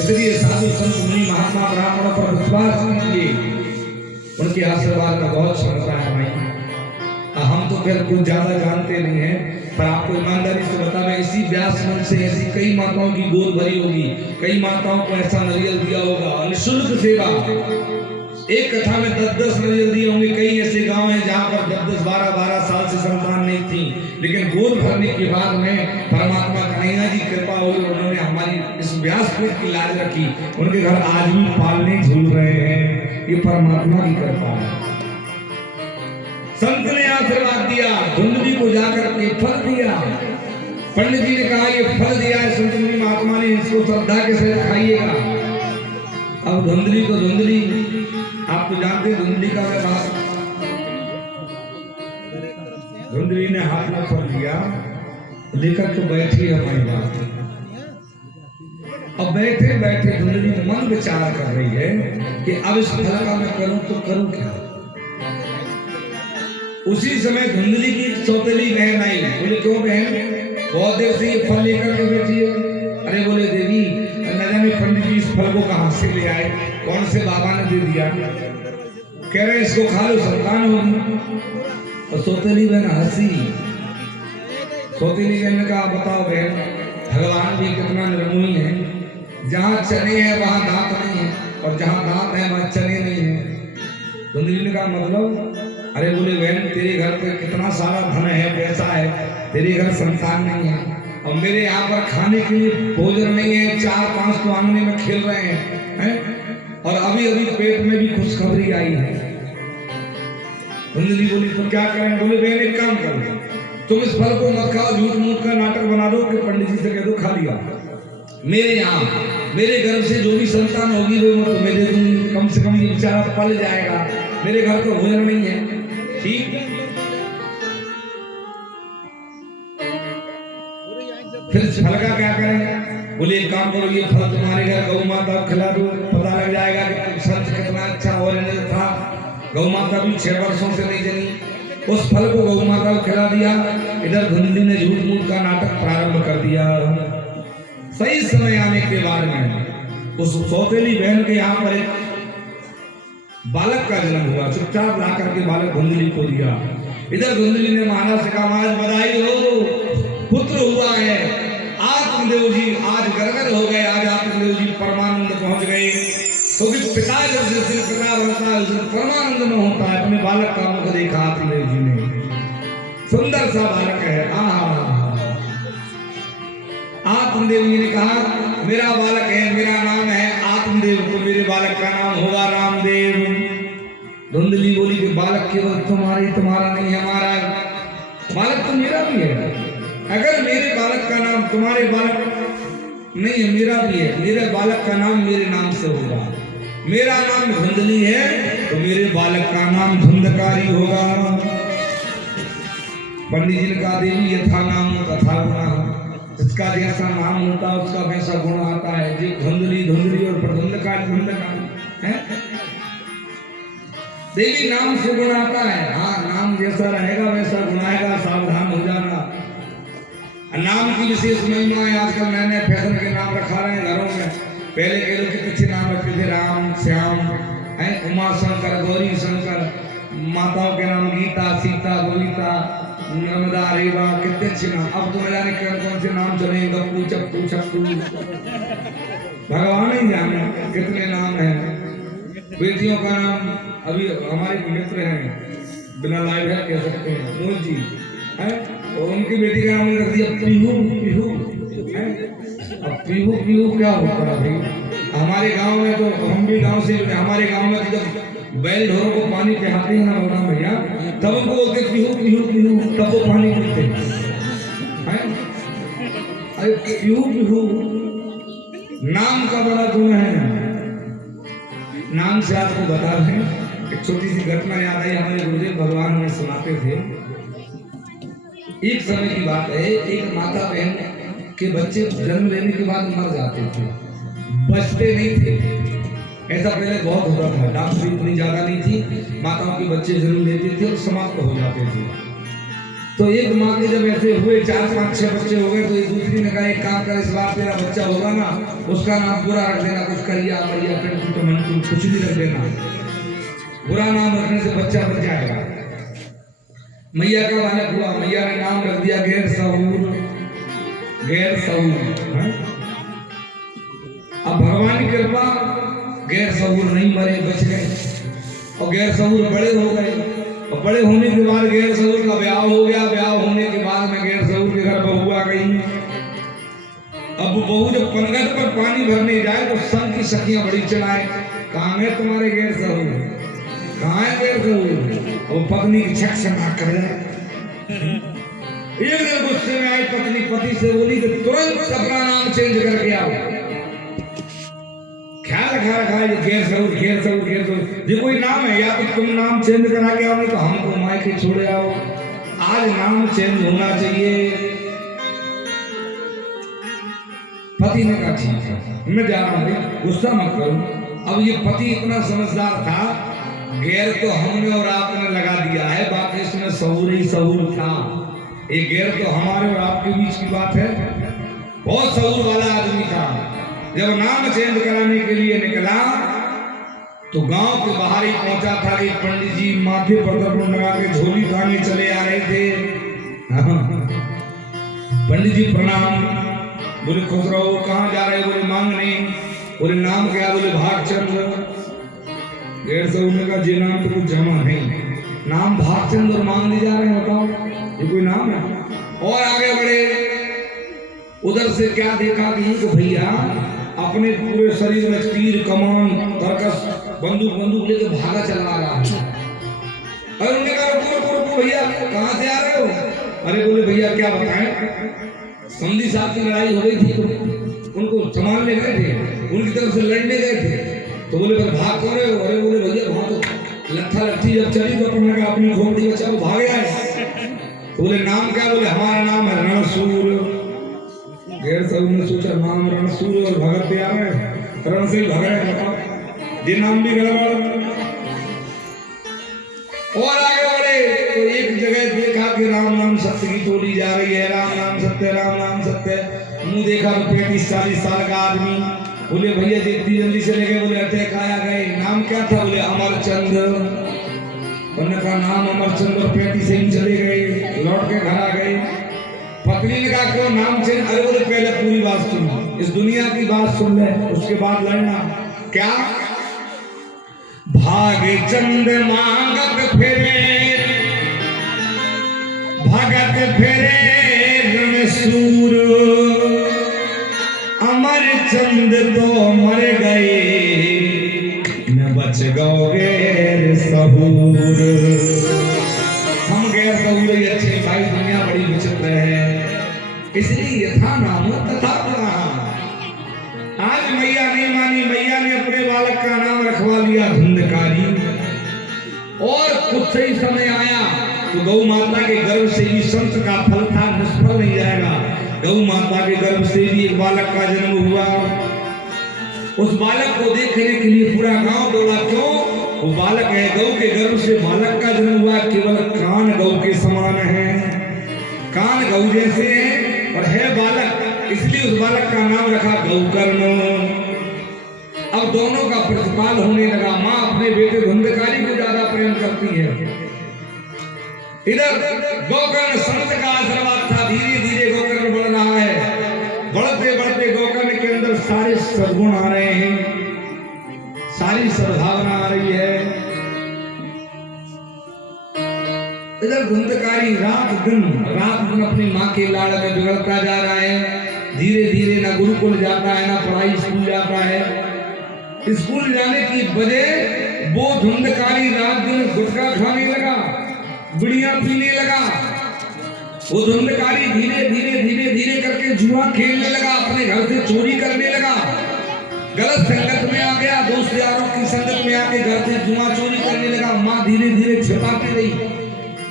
इसलिए साधु संत मुनि महात्मा ब्राह्मणों पर विश्वास कीजिए, उनके आशीर्वाद में बहुत क्षमता है भाई। हम तो फिर कुछ ज्यादा जानते नहीं हैं, पर आपको ईमानदारी से बता मैं इसी व्यास मन से ऐसी कई माताओं की गोद भरी होगी, कई माताओं को ऐसा नरियल दिया होगा, निःशुल्क सेवा। एक कथा में 10-10 नरियल दिए होंगे। कई ऐसे गांव हैं जहां पर 10-10, 12-12 साल से संतान नहीं थी, लेकिन गोद भरने के बाद में परमात्मा कन्हैया जी कृपा हुई, उन्होंने हमारी इस व्यासपीठ की लाज रखी। उनके घर आज भी पालने झूल रहे हैं, ये परमात्मा की कृपा है। संत ने आशीर्वाद दिया, धुंधली को जाकर के फल दिया। पंडित जी ने कहा ये फल दिया है संत मुनि महात्मा ने, इसको श्रद्धा के साथ खाइएगा। अब धुंधली तो धुंधली, आप तो जानते हैं धुंधली का व्यवहार। धुंधली ने हाथ में फल दिया, लेकर तो बैठी है हमारी बात। अब बैठे बैठे धुंधली मन विचार कर रही है कि अब इस फल का मैं करूं तो करूं क्या। उसी समय धुंधली की सौतेली बहन आई। बोले क्यों बहन, बहुत देर से ये फल लेकर के बैठी है? अरे बोले देवी न जाने पंडित जी इस फल को कहां से ले आए, कौन से बाबा ने दे दिया। कह रहे इसको खा लो संतान होगी। और सौतेली बहन हंसी। सौतेली बहन ने कहा बताओ बहन, भगवान भी कितना निर्मोही है, जहाँ चने हैं वहां दांत नहीं है, और जहाँ दांत है वहां चने नहीं है। धुंधली ने कहा मतलब? अरे बोले बहन तेरे घर पे कितना सारा धन है, पैसा है, तेरे घर संतान नहीं है, और मेरे यहाँ पर खाने के लिए भोजन नहीं है, 4-5 तो आंगने में खेल रहे हैं, और अभी अभी पेट में भी खुशखबरी आई है। धुंधली बोली तो क्या करें? बोले बहन एक काम करो, तुम इस फल को मत खाओ, झूठ मूठ का नाटक बना दो कि पंडित जी से कह दो खा लिया। मेरे यहाँ मेरे घर से जो भी संतान होगी वो मैं तुम्हें दे दूंगी, कम से कम ये बेचारा पल जाएगा, मेरे घर तो भोजन नहीं है। ठीक, फिर फल का क्या करें? बोले एक काम करो, ये फल तुम्हारे घर गौ माता को खिला दो, पता लग जाएगा कि संत कितना अच्छा ओरिजिनल था। गौ माता भी 6 वर्षों से नहीं जनी। उस फल को गौ माता को खिला दिया। इधर धुंधली ने झूठ मूठ का नाटक प्रारंभ कर दिया। सही समय आने के बाद में उस सौतेली बहन के यहाँ पर एक बालक का जन्म हुआ। चुपचाप ला करके बालक धुंधली को दिया। इधर धुंधली ने महाराज से कहा महाराज बधाई हो, पुत्र हुआ है। आत्मदेव जी आज गरगर हो गए, आज आत्मदेव जी परमानंद पहुंच गए। क्योंकि तो पिता जब जिस दिन पिता बनता है उस दिन परमानंद में होता है। अपने बालक का मुख देखा आत्मदेव जी ने, सुंदर सा बालक है। आत्मदेव जी ने कहा मेरा बालक है, मेरा नाम है आत्मदेव, तो मेरे बालक का नाम होगा रामदेव। धुंधली बोली कि बालक केवल तुम्हारा नहीं है, हमारा बालक तो मेरा भी है। अगर मेरे बालक का नाम तुम्हारे बालक नहीं है, मेरा भी है, मेरे बालक का नाम मेरे नाम से होगा। मेरा नाम धुंधली है तो मेरे बालक का नाम धुंधकारी होगा। पंडित जी ने कहा देवी यथा नाम तथा गुणा, जिसका जैसा नाम होता है उसका वैसा गुण आता है। जो धुंधली धुंधली और धुंधकारी धुंधकारी है। देवी नाम से गुण आता है। हाँ, नाम जैसा रहेगा वैसा गुण आएगा, सावधान हो जाना। नाम की विशेष महिमा है। आजकल नए नए फैशन के नाम रखा रहे हैं घरों में। पहले के लोग कितने अच्छे नाम रखते थे, राम श्याम है, उमा शंकर, गौरी शंकर। माताओं के नाम गीता, सीता, गोविता, नर्मदा, रेवा, कितने अच्छे नाम। अब तो न जाने कौन से नाम चले, गप्पू, चप्पू, छप्पू, भगवान ही जाने कितने नाम हैं। बेटियों का नाम, अभी हमारे मित्र हैं, बिना लाइव है कह सकते हैं, मोहित जी है, और उनकी बेटी का नाम रख दिया पीहू। पीहू है। अब पीहू पीहू क्या होता है भाई। हमारे गांव में तो, हम भी गांव से, हमारे गांव में जब बैल ढोरों को पानी पिलाते हैं ना बोलना भैया, तब उनको बोलते पीहू पीहू पीहू, तब वो पानी पीते हैं। अरे पीहू पीहू नाम का बड़ा गुण है। नाम से आपको बता दें, एक छोटी सी घटना याद आई, हमारे गुरुदेव भगवान हमें सुनाते थे। एक समय की बात है, एक माता बहन के बच्चे जन्म लेने के बाद मर जाते थे, बचते नहीं थे। ऐसा पहले बहुत होता था, डॉक्टरी इतनी ज्यादा नहीं थी, माताओं के बच्चे जन्म लेते थे और समाप्त हो जाते थे। तो एक माँ के जब ऐसे हुए 4, 5, 6 बच्चे हो गए, तो एक दूसरी ने कहा एक काम कर, इस बार तेरा बच्चा होगा ना, उसका नाम बुरा रख देना, कुछ करिया मैया पिंटू टमंटू कुछ भी रख देना, बुरा नाम रखने से बच्चा बच जाएगा। मैया का बालक हुआ, मैया ने नाम रख दिया गैर सहूर। गैर सहूर। अब भगवान की कृपा, गैर सहूर नहीं मरे, बच गए। और गैर सहूर बड़े हो गए, और बड़े होने के बाद गैर सहूर का ब्याह हो गया। ब्याह होने के बाद में गैर सहूर के घर बहू आ गई। अब बहू जब पनघट पर पानी भरने जाए तो संग की सखियां बड़ी चलाए, कहाँ है तुम्हारे गैर सहूर, कहाँ है गैर सहूर। और पत्नी की छक से नाक कर जाए। एक दिन गुस्से में आई पत्नी, पति से बोली कि तुरंत अपना नाम चेंज करके आओ। ख्याल रखा है गैर सहूर, गैर सहूर, गैर सहूर, ये कोई नाम है, या तो तुम नाम चेंज करा के आओ, नहीं तो हमको मायके छोड़े आओ। आज नाम चेंज होना चाहिए। पति ने कहा ठीक है, मैं जा रहा हूँ, गुस्सा मत करो। अब ये पति इतना समझदार था, गैर तो हमने और आपने लगा दिया है, बाकी इसमें सहूर ही सहूर था। ये गैर तो हमारे और आपके बीच की बात है। बहुत सहूर वाला आदमी था। जब नाम चेंज कराने के लिए निकला तो गांव के बाहर ही पहुंचा था कि पंडित जी माथे पर दर्पण लगा के झोली थाने चले आ रहे थे। पंडित जी प्रणाम। बोले खुश रहो, कहाँ जा रहे? बोले मांगने। बोले नाम क्या? बोले भागचंद्र। गैर सहूर ने कहा जी नाम तो कुछ जमा नहीं, नाम भागचंद्र और मांगने जा रहे हैं, बताओ ये कोई नाम है? और आगे बढ़े, उधर से क्या देखा कि तो भैया अपने पूरे शरीर में तीर, कमान, तरकस, बंदूक लेके भागा चला रहा है। अरे उन्होंने कहा रुको भैया, कहाँ से आ रहे हो? अरे बोले भैया क्या बताएं, संधि साहब की लड़ाई हो गई थी तो उनको संभालने गए थे, उनकी तरफ से लड़ने गए थे। तो बोले पर भाग क्यों रहे हो? अरे बोले भैया वहां तो लट्ठा लट्ठी जब चली तो अपने अपनी खोपड़ी बचा को भागे आए। तो बोले नाम क्या? बोले हमारा नाम है रणसूर। गैर सहूर ने सोचा नाम रणसूर और भगत पे आ रहे, रण से ही भग रहे, बताओ ये नाम भी गड़बड़। और आगे बढ़े तो एक जगह देखा कि राम नाम सत्य की टोली जा रही है, राम नाम सत्य, राम नाम सत्य। मुंह देखा तो 35-40 साल का आदमी। बोले भैया इतनी जल्दी से लेके? बोले अटैक आया गए। नाम क्या था? बोले अमरचंद। उन्होंने कहा नाम अमरचंद, और 35 से ही चले गए, लौट के घर आ गए। पत्नी ने कहा क्यों नाम चेंज? अरे बोले पहले पूरी बात सुनो, इस दुनिया की बात सुन ले, उसके बाद लड़ना। क्या? भागे चंद मांगत फेरे, भगत फेरे रणसूर, अमर चंद तो मर गए, न बच गौ गैर सहूर। हम गैर सहूर ही अच्छे भाई, दुनिया बड़ी विचित्र है, इसलिए यथा नाम तथा पुनः। आज मैया नहीं मानी, मैया ने अपने बालक का नाम रखवा लिया धुंधकारी। और कुछ ही समय आया तो गौ माता के गर्भ से भी संत का फल था, निष्फल नहीं जाएगा। गौ माता के गर्भ से भी एक बालक का जन्म हुआ। उस बालक को देखने के लिए पूरा गांव दौड़ा। क्यों? वो बालक है, गौ के गर्भ से बालक का जन्म हुआ। केवल कान गौ के समान है, कान गौ जैसे है और है बालक, इसलिए उस बालक का नाम रखा गौकर्ण। अब दोनों का प्रतिपाल होने लगा। माँ अपने बेटे धुंधकारी को ज्यादा प्रेम करती है, इधर गोकर्ण संत का आशीर्वाद था। धीरे धीरे गोकर्ण बढ़ रहा है। बढ़ते बढ़ते गोकर्ण के अंदर सारे सद्गुण आ रहे हैं, सारी सद्भावना आ रही है। इधर धुंधकारी रात दिन अपनी माँ के लाड़ में बिगड़ता जा रहा है। धीरे धीरे ना गुरुकुल जाता है, ना पढ़ाई स्कूल जाता है। स्कूल जाने की बजाय वो धुंधकारी रात दिन गुटखा खाने लगा, बिड़िया पीने लगा। वो धुंधकारी धीरे धीरे धीरे धीरे करके जुआ खेलने लगा, अपने घर से चोरी करने लगा, गलत संगत में आ गया, दोस्त यारों की संगत में आके घर से जुआ चोरी करने लगा। माँ धीरे धीरे छिपाती रही।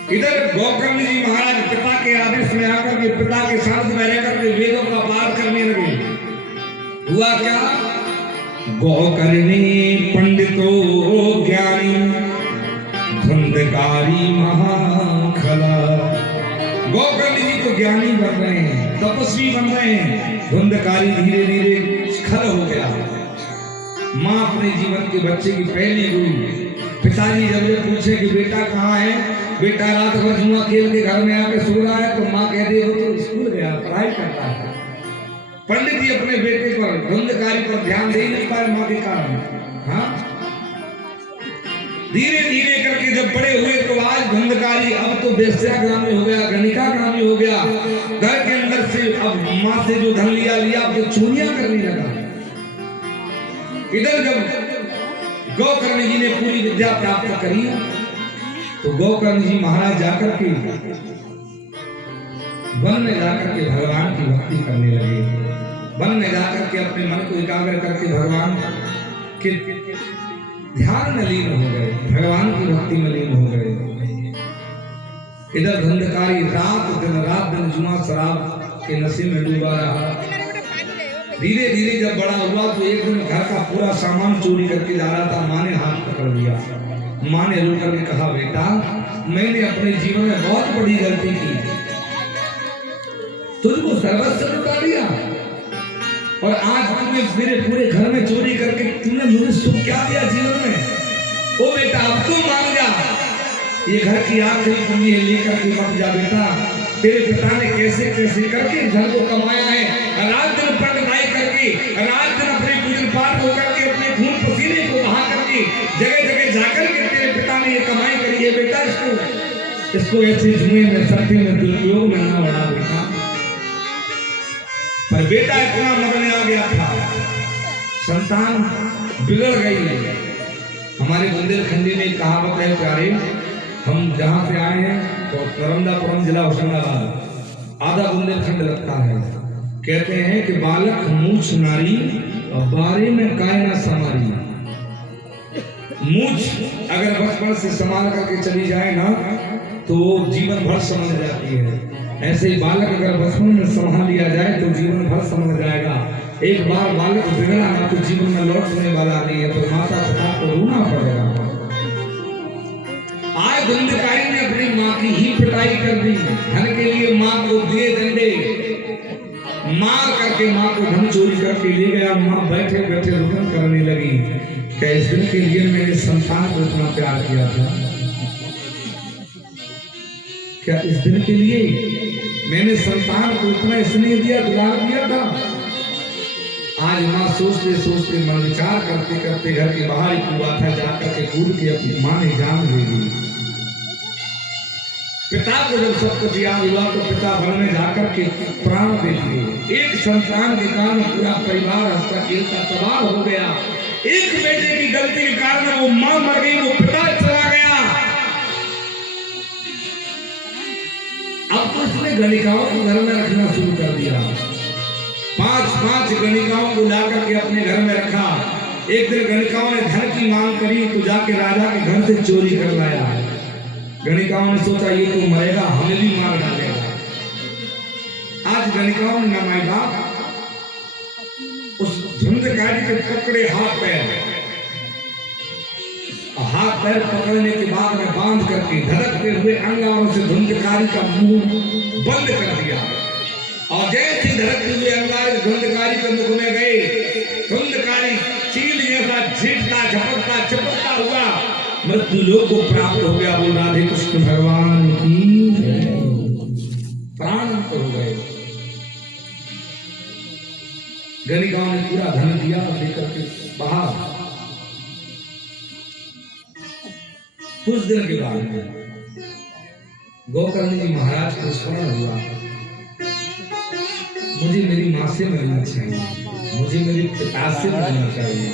इधर गोकर्ण जी महाराज पिता के आदेश में आकर के पिता के साथ में रहकर के वेदों का पाठ करने लगे। हुआ क्या? गोकर्णी पंडितो ज्ञानी धुंधकारी महाखला। गोकर्ण जी तो ज्ञानी बन रहे हैं, तपस्वी बन रहे हैं, धुंधकारी धीरे धीरे खल हो गया। माँ अपने जीवन के बच्चे की पहली गुरु। पिताजी जब ये पूछे कि बेटा कहाँ है, बेटा रात भर जुआ खेल के घर में आके सो रहा है, तो माँ कह दे वो तो स्कूल गया, पढ़ाई करता है। पंडित जी अपने बेटे पर, धुंधकारी पर ध्यान दे नहीं पाए माँ के कारण। हाँ, धीरे धीरे करके जब बड़े हुए तो आज धुंधकारी अब तो वेश्याग्रामी हो गया, गणिकाग्रामी हो गया। घर के अंदर से अब माँ से जो धन लिया अब तो चोरियां करने लगा। इधर जब गोकर्ण जी ने पूरी विद्या प्राप्त करी तो गोकर्ण जी महाराज जाकर के वन में जाकर के भगवान की भक्ति करने लगे। वन में जाकर के अपने मन को एकाग्र करके भगवान के ध्यान में लीन हो गए, भगवान की भक्ति में लीन हो गए। इधर धुंधकारी रात दिन जुआ शराब के नशे में डूबा रहा। धीरे धीरे जब बड़ा हुआ तो एक दिन घर का पूरा सामान चोरी करके जा रहा था। माँ ने हाथ पकड़ लिया। माँ ने रो करके कहा, बेटा मैंने अपने जीवन में बहुत बड़ी गलती की, तुझको सर्वस्व लुटा दिया और आज तुमने मेरे पूरे घर में चोरी करके तुमने मुझे सुख क्या दिया जीवन में। ओ बेटा अब तू मान जा, ये घर की आखिरी पूंजी है, लेकर के मत जा बेटा। तेरे पिता ने कैसे कैसे करके धन को कमाया है, रात दिन पढ़ाई करके, रात दिन अपने पूजन पाठ होकर के, अपने खून पसीने को बहा करके जगह जगह जाकर के तेरे पिता ने ये कमाई करी है। बेटा इसको ऐसे जुए में सत्य में दुरुपयोग में ना बढ़ा बेटा। पर बेटा इतना मगन आ गया था, संतान बिगड़ गई है। हमारे बुंदेलखंडी में कहावत है प्यारे, हम जहाँ से आए हैं तो नर्मदापुरम जिला होशंगाबाद, आधा बुंदेलखंड लगता है। कहते हैं कि बालक मूछ नारी और बारे में कायना समारी। मूछ अगर बचपन से संभाल करके चली जाए ना तो जीवन भर समझ जाती है। ऐसे ही बालक अगर बचपन में संभाल लिया जाए तो जीवन भर समझ जाएगा। एक बार बालक बिगड़ा ना तो जीवन में लौटने वाला नहीं है, तो माता पिता को रोना पड़ेगा। आज धुंधकारी ने अपनी माँ की ही पिटाई कर दी, धन के लिए माँ को दिए डंडे, मार करके माँ को धन चोरी करके ले गया। माँ बैठे बैठे रुदन करने लगी, क्या इस दिन के लिए मैंने संतान को इतना प्यार किया था? क्या इस दिन के लिए मैंने संतान को इतना स्नेह दिया, दुलार दिया था? आज माँ सोचते सोचते मन विचार करते करते घर के बाहर ही हुआ था, जाकर के कूद के अपनी माँ ने जान ले ली। पिता को जब सब कुछ याद हुआ तो पिता वन में जाकर के प्राण दे दिए। एक संतान के कारण पूरा परिवार हंसता खेलता तबाह हो गया। एक बेटे की गलती के कारण वो माँ मर गई, वो पिता चला गया। अब तो इसने गणिकाओं को घर में रखना शुरू कर दिया। 5-5 गणिकाओं को लाकर के अपने घर में रखा। एक दिन गणिकाओं ने धन की मांग करी तो जाके राजा के घर से चोरी कर लाया। गणिकाओं ने सोचा ये तो मरेगा, हमें भी मार डालेगा। आज गणिकाओं ने न माई बाप उस धुंधकारी के पकड़े हाथ पैर पकड़ने के बाद में बांध करके धड़कते हुए अंगारों से धुंधकारी का मुंह बंद कर दिया। और जैसे धड़कते हुए अंगार धुंधकारी के मुख में गए, धुंधकारी चील जैसा झीटता झपटता चपटता हुआ मृत्यु लोक को प्राप्त हो गया। बोल राधे कृष्ण भगवान की गणिकाओं ने पूरा धन दिया और लेकर के बाहर। कुछ दिन के बाद में गोकर्ण जी महाराज को स्मरण हुआ, मुझे मेरी माँ से मिलना चाहिए, मुझे मेरे पिता से मिलना चाहिए।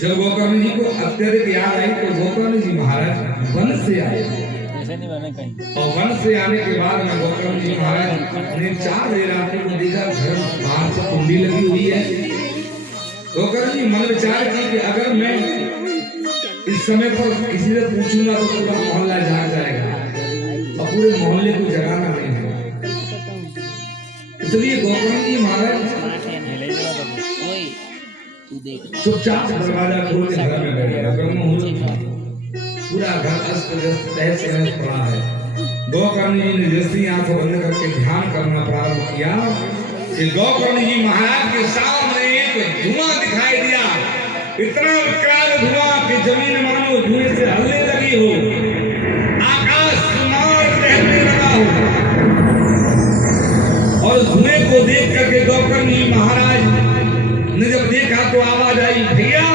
जब गोकर्ण जी को अत्यधिक याद आई तो गोकर्ण जी महाराज वन से आए, और वन से आने के बाद में गोकर्ण जी महाराज ने 4 रात्रि को देखा घर बाहर से कुंडी लगी हुई है। गोकर्ण जी मन विचार की कि अगर मैं इस समय पर किसी से पूछूंगा तो पूरा मोहल्ला जाग जाएगा और पूरे मोहल्ले को जगाना नहीं है। इसलिए गोकर्ण जी महाराज चुपचाप दरवाजा खोल के घर में बैठे। पूरा घर अस्त व्यस्त तहस नहस पड़ा है। गोकर्ण जी ने जैसी आंखें बंद करके ध्यान करना प्रारंभ किया कि गोकर्ण जी महाराज के सामने एक धुआं दिखाई दिया, इतना विकराल धुआं कि जमीन मानो धुएं से हलने लगी हो, आकाश सुमार रहने लगा हो। और धुएं को देख करके गोकर्ण जी महाराज ने जब देखा तो आवाज आई, भैया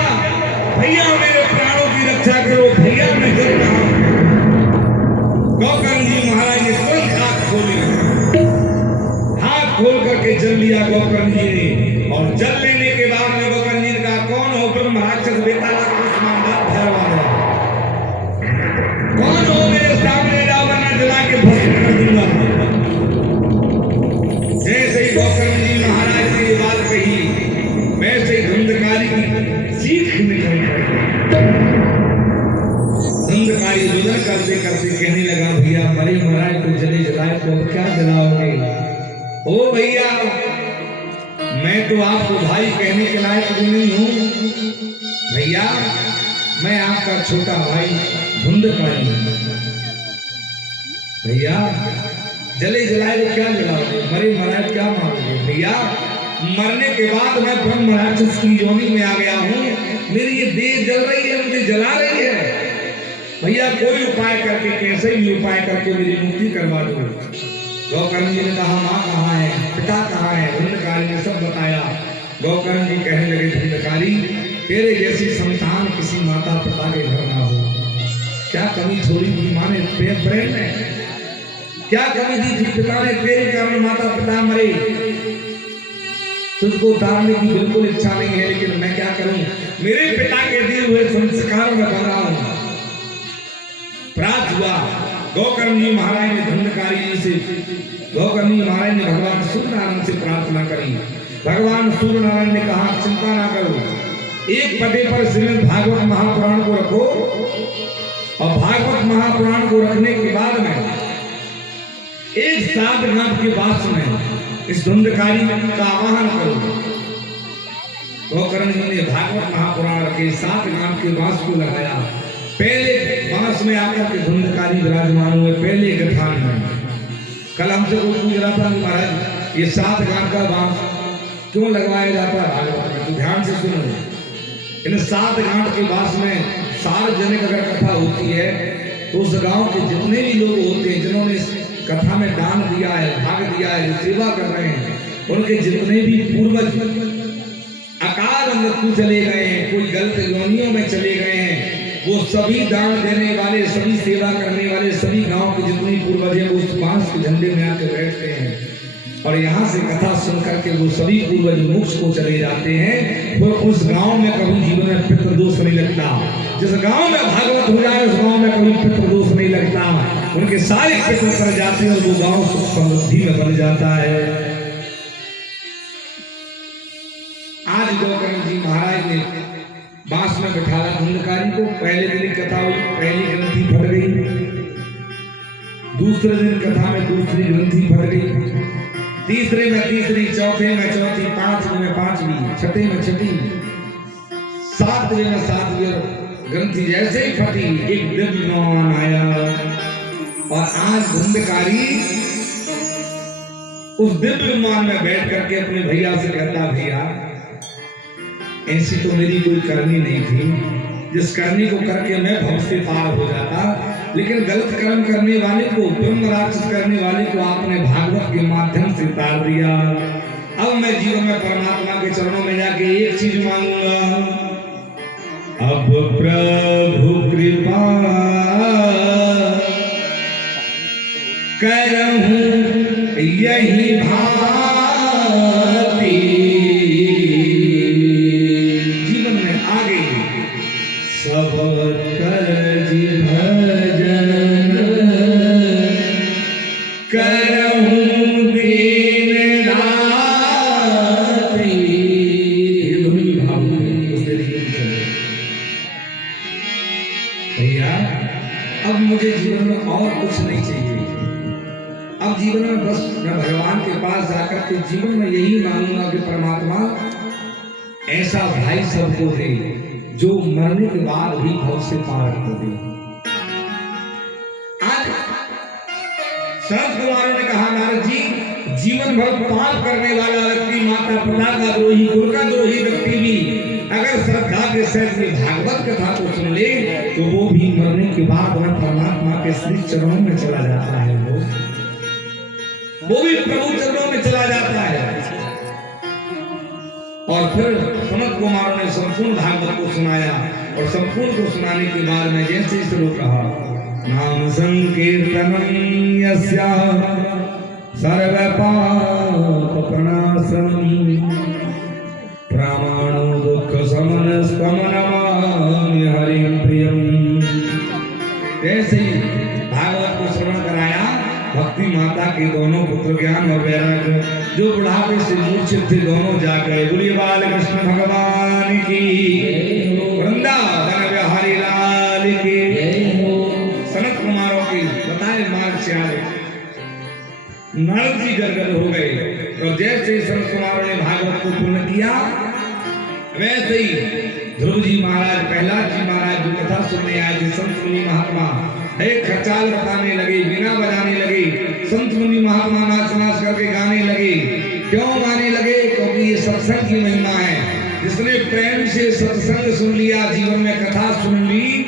भैया मेरे प्राणों की रक्षा करो, भैया मैं जल रहा हूं। गोकर्ण जी महाराज ने तुरंत आंख खोली, हाथ खोल करके जल लिया गोकर्ण जी ने। और जल लेने के बाद में गोकर्ण जी ने कहा, कौन हो ब्रह्म राक्षस बेताला कौन हो, मेरे सामने रावण ने जला के भस्म कर दूंगा। जैसे ही गोकर्ण जी महाराज ने ये बात कही वैसे ही धुंधकारी की सीख निकल पड़ी। धुंधकारी जुदन करते करते कहने लगा, भैया मरे महाराज को जले जलाए तो क्या जलाओगे? ओ भैया मैं तो आपको भाई कहने के लायक भी नहीं हूँ भैया, मैं आपका छोटा भाई धुंधकारी हूँ। भैया जले जलाए तो क्या जलाओगे, मरे महाराज क्या मारोगे? भैया मरने के बाद मैं ब्रह्म राक्षस की योनि में आ गया हूँ, मेरी ये देह जल रही है, मुझे जला रही है। भैया कोई उपाय करके, कैसे भी उपाय करके मेरी मुक्ति करवा दो। गोकर्ण जी ने कहा, माँ कहाँ है, पिता कहाँ है? धुंधकारी ने सब बताया। गोकर्ण जी कहने लगे, धुंधकारी तेरे जैसी संतान किसी माता पिता के घर ना हो। क्या कमी छोड़ी थी माँ ने प्रेम में, क्या कमी दी थी पिता ने, तेरे कारण माता पिता मरे। तुझको उतारने की बिल्कुल इच्छा नहीं है, लेकिन मैं क्या करूं, मेरे पिता के दिए हुए संस्कारों में बन रहा हूं। प्राप्त हुआ गोकर्ण जी महाराज ने धुंधकारी जी से, गोकर्ण जी महाराज ने भगवान सूर्यनारायण से प्रार्थना करी। भगवान सूर्यनारायण ने कहा, चिंता ना करो, एक पटे पर श्रीमद् भागवत महापुराण को रखो, और भागवत महापुराण को रखने के बाद में एक 7 घाट के पास में इस धुंधकारी का आवाहन करो। गोकर्ण जी ने भागवत महापुराण के 7 घाट के बांस को लगाया। पहले बांस में आकर के धुंधकारी विराजमान हुए, पहले गठान में। कल हमसे कोई पूछ रहा था, महाराज ये 7 घाट का बांस क्यों लगवाया जाता है भागवत में? तो ध्यान से सुनो, इन 7 घाट के बांस में सार्वजनिक अगर कथा होती है तो उस गांव के जितने भी लोग होते हैं जिन्होंने कथा में दान दिया है, भाग दिया है, जो सेवा कर रहे हैं, उनके जितने भी पूर्वज अकाल मृत्यु चले गए हैं, कोई गलत योनियों में चले गए हैं, वो सभी दान देने वाले, सभी सेवा करने वाले, सभी गांव के जितने पूर्वज हैं, वो उस बांस के झंडे में आकर बैठते हैं और यहाँ से कथा सुन करके वो सभी पूर्वज मोक्ष को चले जाते हैं। वो उस गांव में कभी जीवन में पितृदोष नहीं लगता। जिस गांव में भागवत हो जाए उस गांव में कभी पितृदोष नहीं लगता। उनके सारे पितृ कर जाते हैं और वो गांव सुख समृद्धि में बन जाता है। आज गोकर्ण जी महाराज ने बांस में बिठाया धुंधकारी को। पहले दिन कथा हुई, पहली ग्रंथि फट गई। दूसरे दिन कथा में दूसरी ग्रंथि फट गई। तीसरे में तीसरी, चौथे में चौथी, पांचवें में पांचवी, छठे में छठी, सातवें में सातवीं ग्रंथि जैसे ही फटी एक दिव्य विमान आया और आज धुंधकारी उस दिव्य विमान में बैठ करके अपने भैया से कहता, भैया ऐसी तो मेरी कोई करनी नहीं थी, जिस करनी को करके मैं भव से पार हो जाता, लेकिन गलत कर्म करने वाले को, ब्रह्म राक्षस करने वाले को आपने भागवत के माध्यम से तार दिया। अब मैं जीवन में परमात्मा के चरणों में जाके एक चीज मांगूंगा, अब प्रभु कृपा करहूं यही भांति जीवन में आगे सब करजी भजन करहूं दिन रात्रि। ये दोनों भी भाव उस तरीके से चले। भैया अब मुझे जीवन में और कुछ नहीं चाहिए। अब जीवन में बस मैं भगवान के पास जाकर के जीवन में यही मांगूंगा कि परमात्मा ऐसा भाई सबको दे जो मरने के बाद भी भव से पार कर दे। आज संत कुमारों ने कहा, नारद जी जीवन भर पाप करने वाला व्यक्ति, माता पिता का द्रोही, गुरु का द्रोही व्यक्ति भी अगर श्रद्धा के साथ में भागवत कथा को सुन ले तो वो भी मरने के बाद वह परमात्मा के श्री चरणों में चला जाता है। वो भी प्रभु चरणों में चला जाता है। और फिर सनत कुमार ने संपूर्ण भागवत को सुनाया और संपूर्ण को सुनाने के बाद में जैसे श्लोक कहा, नाम संकीर्तनम यस्या सर्व पाप प्रणाशनम प्रामाणो दुख समनस्तम नमामि हरिं प्रियम। जैसे ही भागवत को श्रवण कराया, भक्ति माता के दोनों पुत्र ज्ञान और वैराग्य जो बुढ़ापे से मूर्छित थे दोनों जा गए। बोलिए बाल कृष्ण भगवान की, वृंदावन बिहारी लाल की। सनत कुमारों की बताए मार्ग से आए, नारद जी गदगद हो गए। और जैसे ही सनत कुमारों ने भागवत को पूर्ण किया, वैसे ही ध्रुव जी महाराज, प्रहलाद जी महाराज जो कथा सुनने आए थे, संत मुनि महात्मा एक खचाल बताने लगे, बिना बजाने लगे। संत मुनि महात्मा नाच नाच करके गाने लगे। क्यों गाने लगे? क्योंकि ये सत्संग की महिमा है। जिसने प्रेम से सत्संग सुन लिया, जीवन में कथा सुन ली,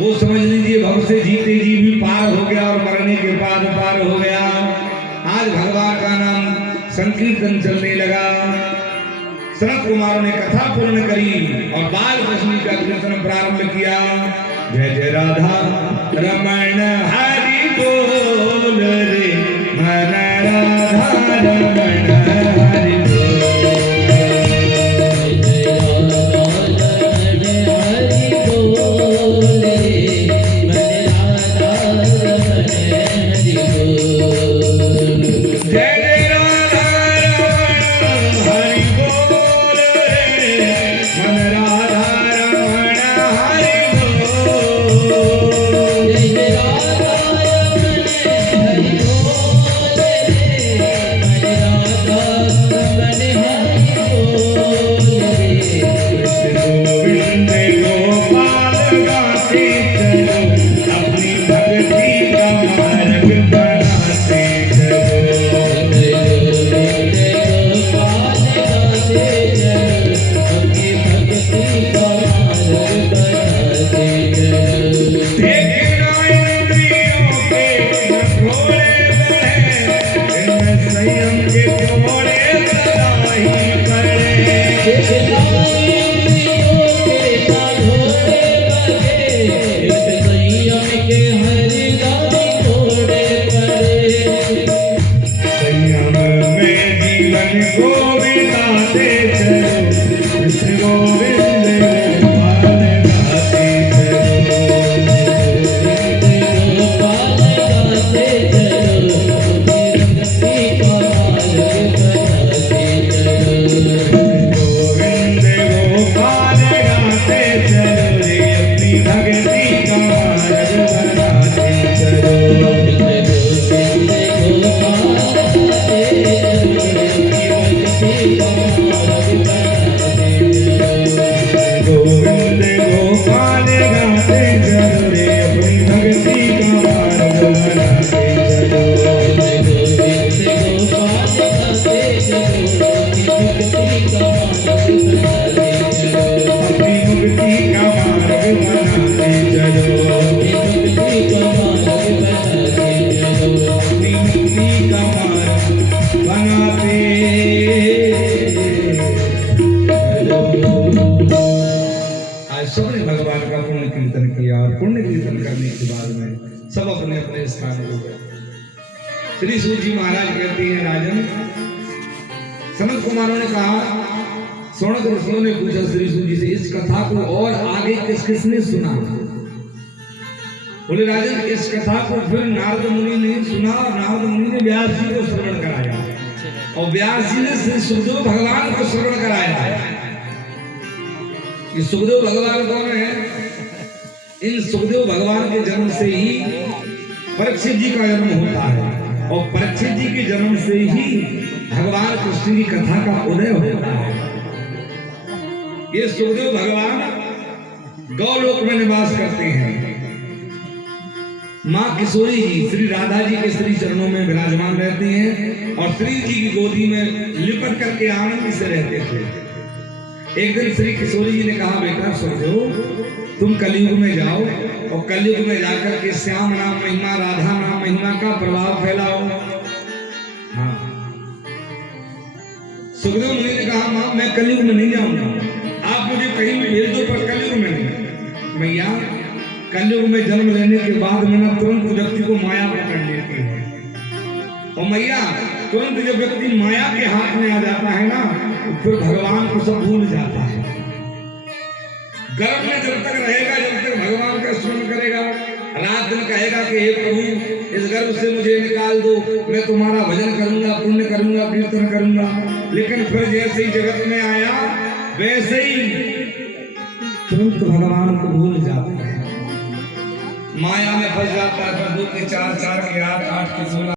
वो समझ लीजिए भव से जीते जी भी पार हो गया और मरने के बाद पार हो गया। आज भगवान का नाम संकीर्तन चलने लगा। सनत कुमारों ने कथा पूर्ण करी और बाल कृष्ण का कीर्तन प्रारंभ किया। जय जय राधा रमण हरि बोल रे, मन राधा रमण हरि बोल। जय राधा रमण हरि बोल रे, मन राधा रमण हरि बोल। जय राधा रमण हरि बोल रे, मन राधा रमण हरि बोल। सब अपने अपने स्थान हो गए। श्री सूत जी महाराज कहते हैं, राजन, सनत कुमारों ने कहा, सौनक ऋषियों ने पूछा श्री सूत जी से, इस कथा को और आगे किस किसने सुना? बोले राजन, इस कथा को फिर नारद मुनि ने सुना और नारद मुनि ने व्यास जी को श्रवण कराया और व्यास जी ने श्री सुखदेव भगवान को श्रवण कराया। ये सुखदेव भगवान कौन है? इन सुखदेव भगवान के जन्म से ही परीक्षित जी का जन्म होता है और परीक्षित जी के जन्म से ही भगवान कृष्ण की कथा का उदय होता है। ये सुखदेव भगवान गौलोक में निवास करते हैं। माँ किशोरी जी श्री राधा जी के श्री चरणों में विराजमान रहते हैं और श्री जी की गोदी में लिपट करके आनंद से रहते थे। एक दिन श्री किशोरी जी ने कहा, बेटा सुखदेव, तुम कलयुग में जाओ और कलयुग में जाकर के श्याम नाम महिमा, राधा नाम महिमा का प्रभाव फैलाओ। हाँ, सुखदेव मुनि ने कहा, माँ मैं कलयुग में नहीं जाऊंगा, आप मुझे कहीं भी भेज दो पर कलयुग में नहीं। मैया, कलयुग में जन्म लेने के बाद में ना तुरंत व्यक्ति को माया पकड़ लेती है और मैया तुरंत जब व्यक्ति माया के हाथ में आ जाता है ना, तो फिर भगवान को सब भूल जाता है। गर्भ में जब तक रहेगा, जब तक भगवान का स्मरण करेगा, रात दिन कहेगा कि हे प्रभु, इस गर्भ से मुझे निकाल दो, मैं तुम्हारा भजन करूंगा, पुण्य करूंगा, कीर्तन करूंगा। लेकिन फिर जैसे ही जगत में आया, वैसे ही तुरंत भगवान को भूल जाता है, माया में फंस जाता है। 2 के 4, 4 के 8, 8 के 16।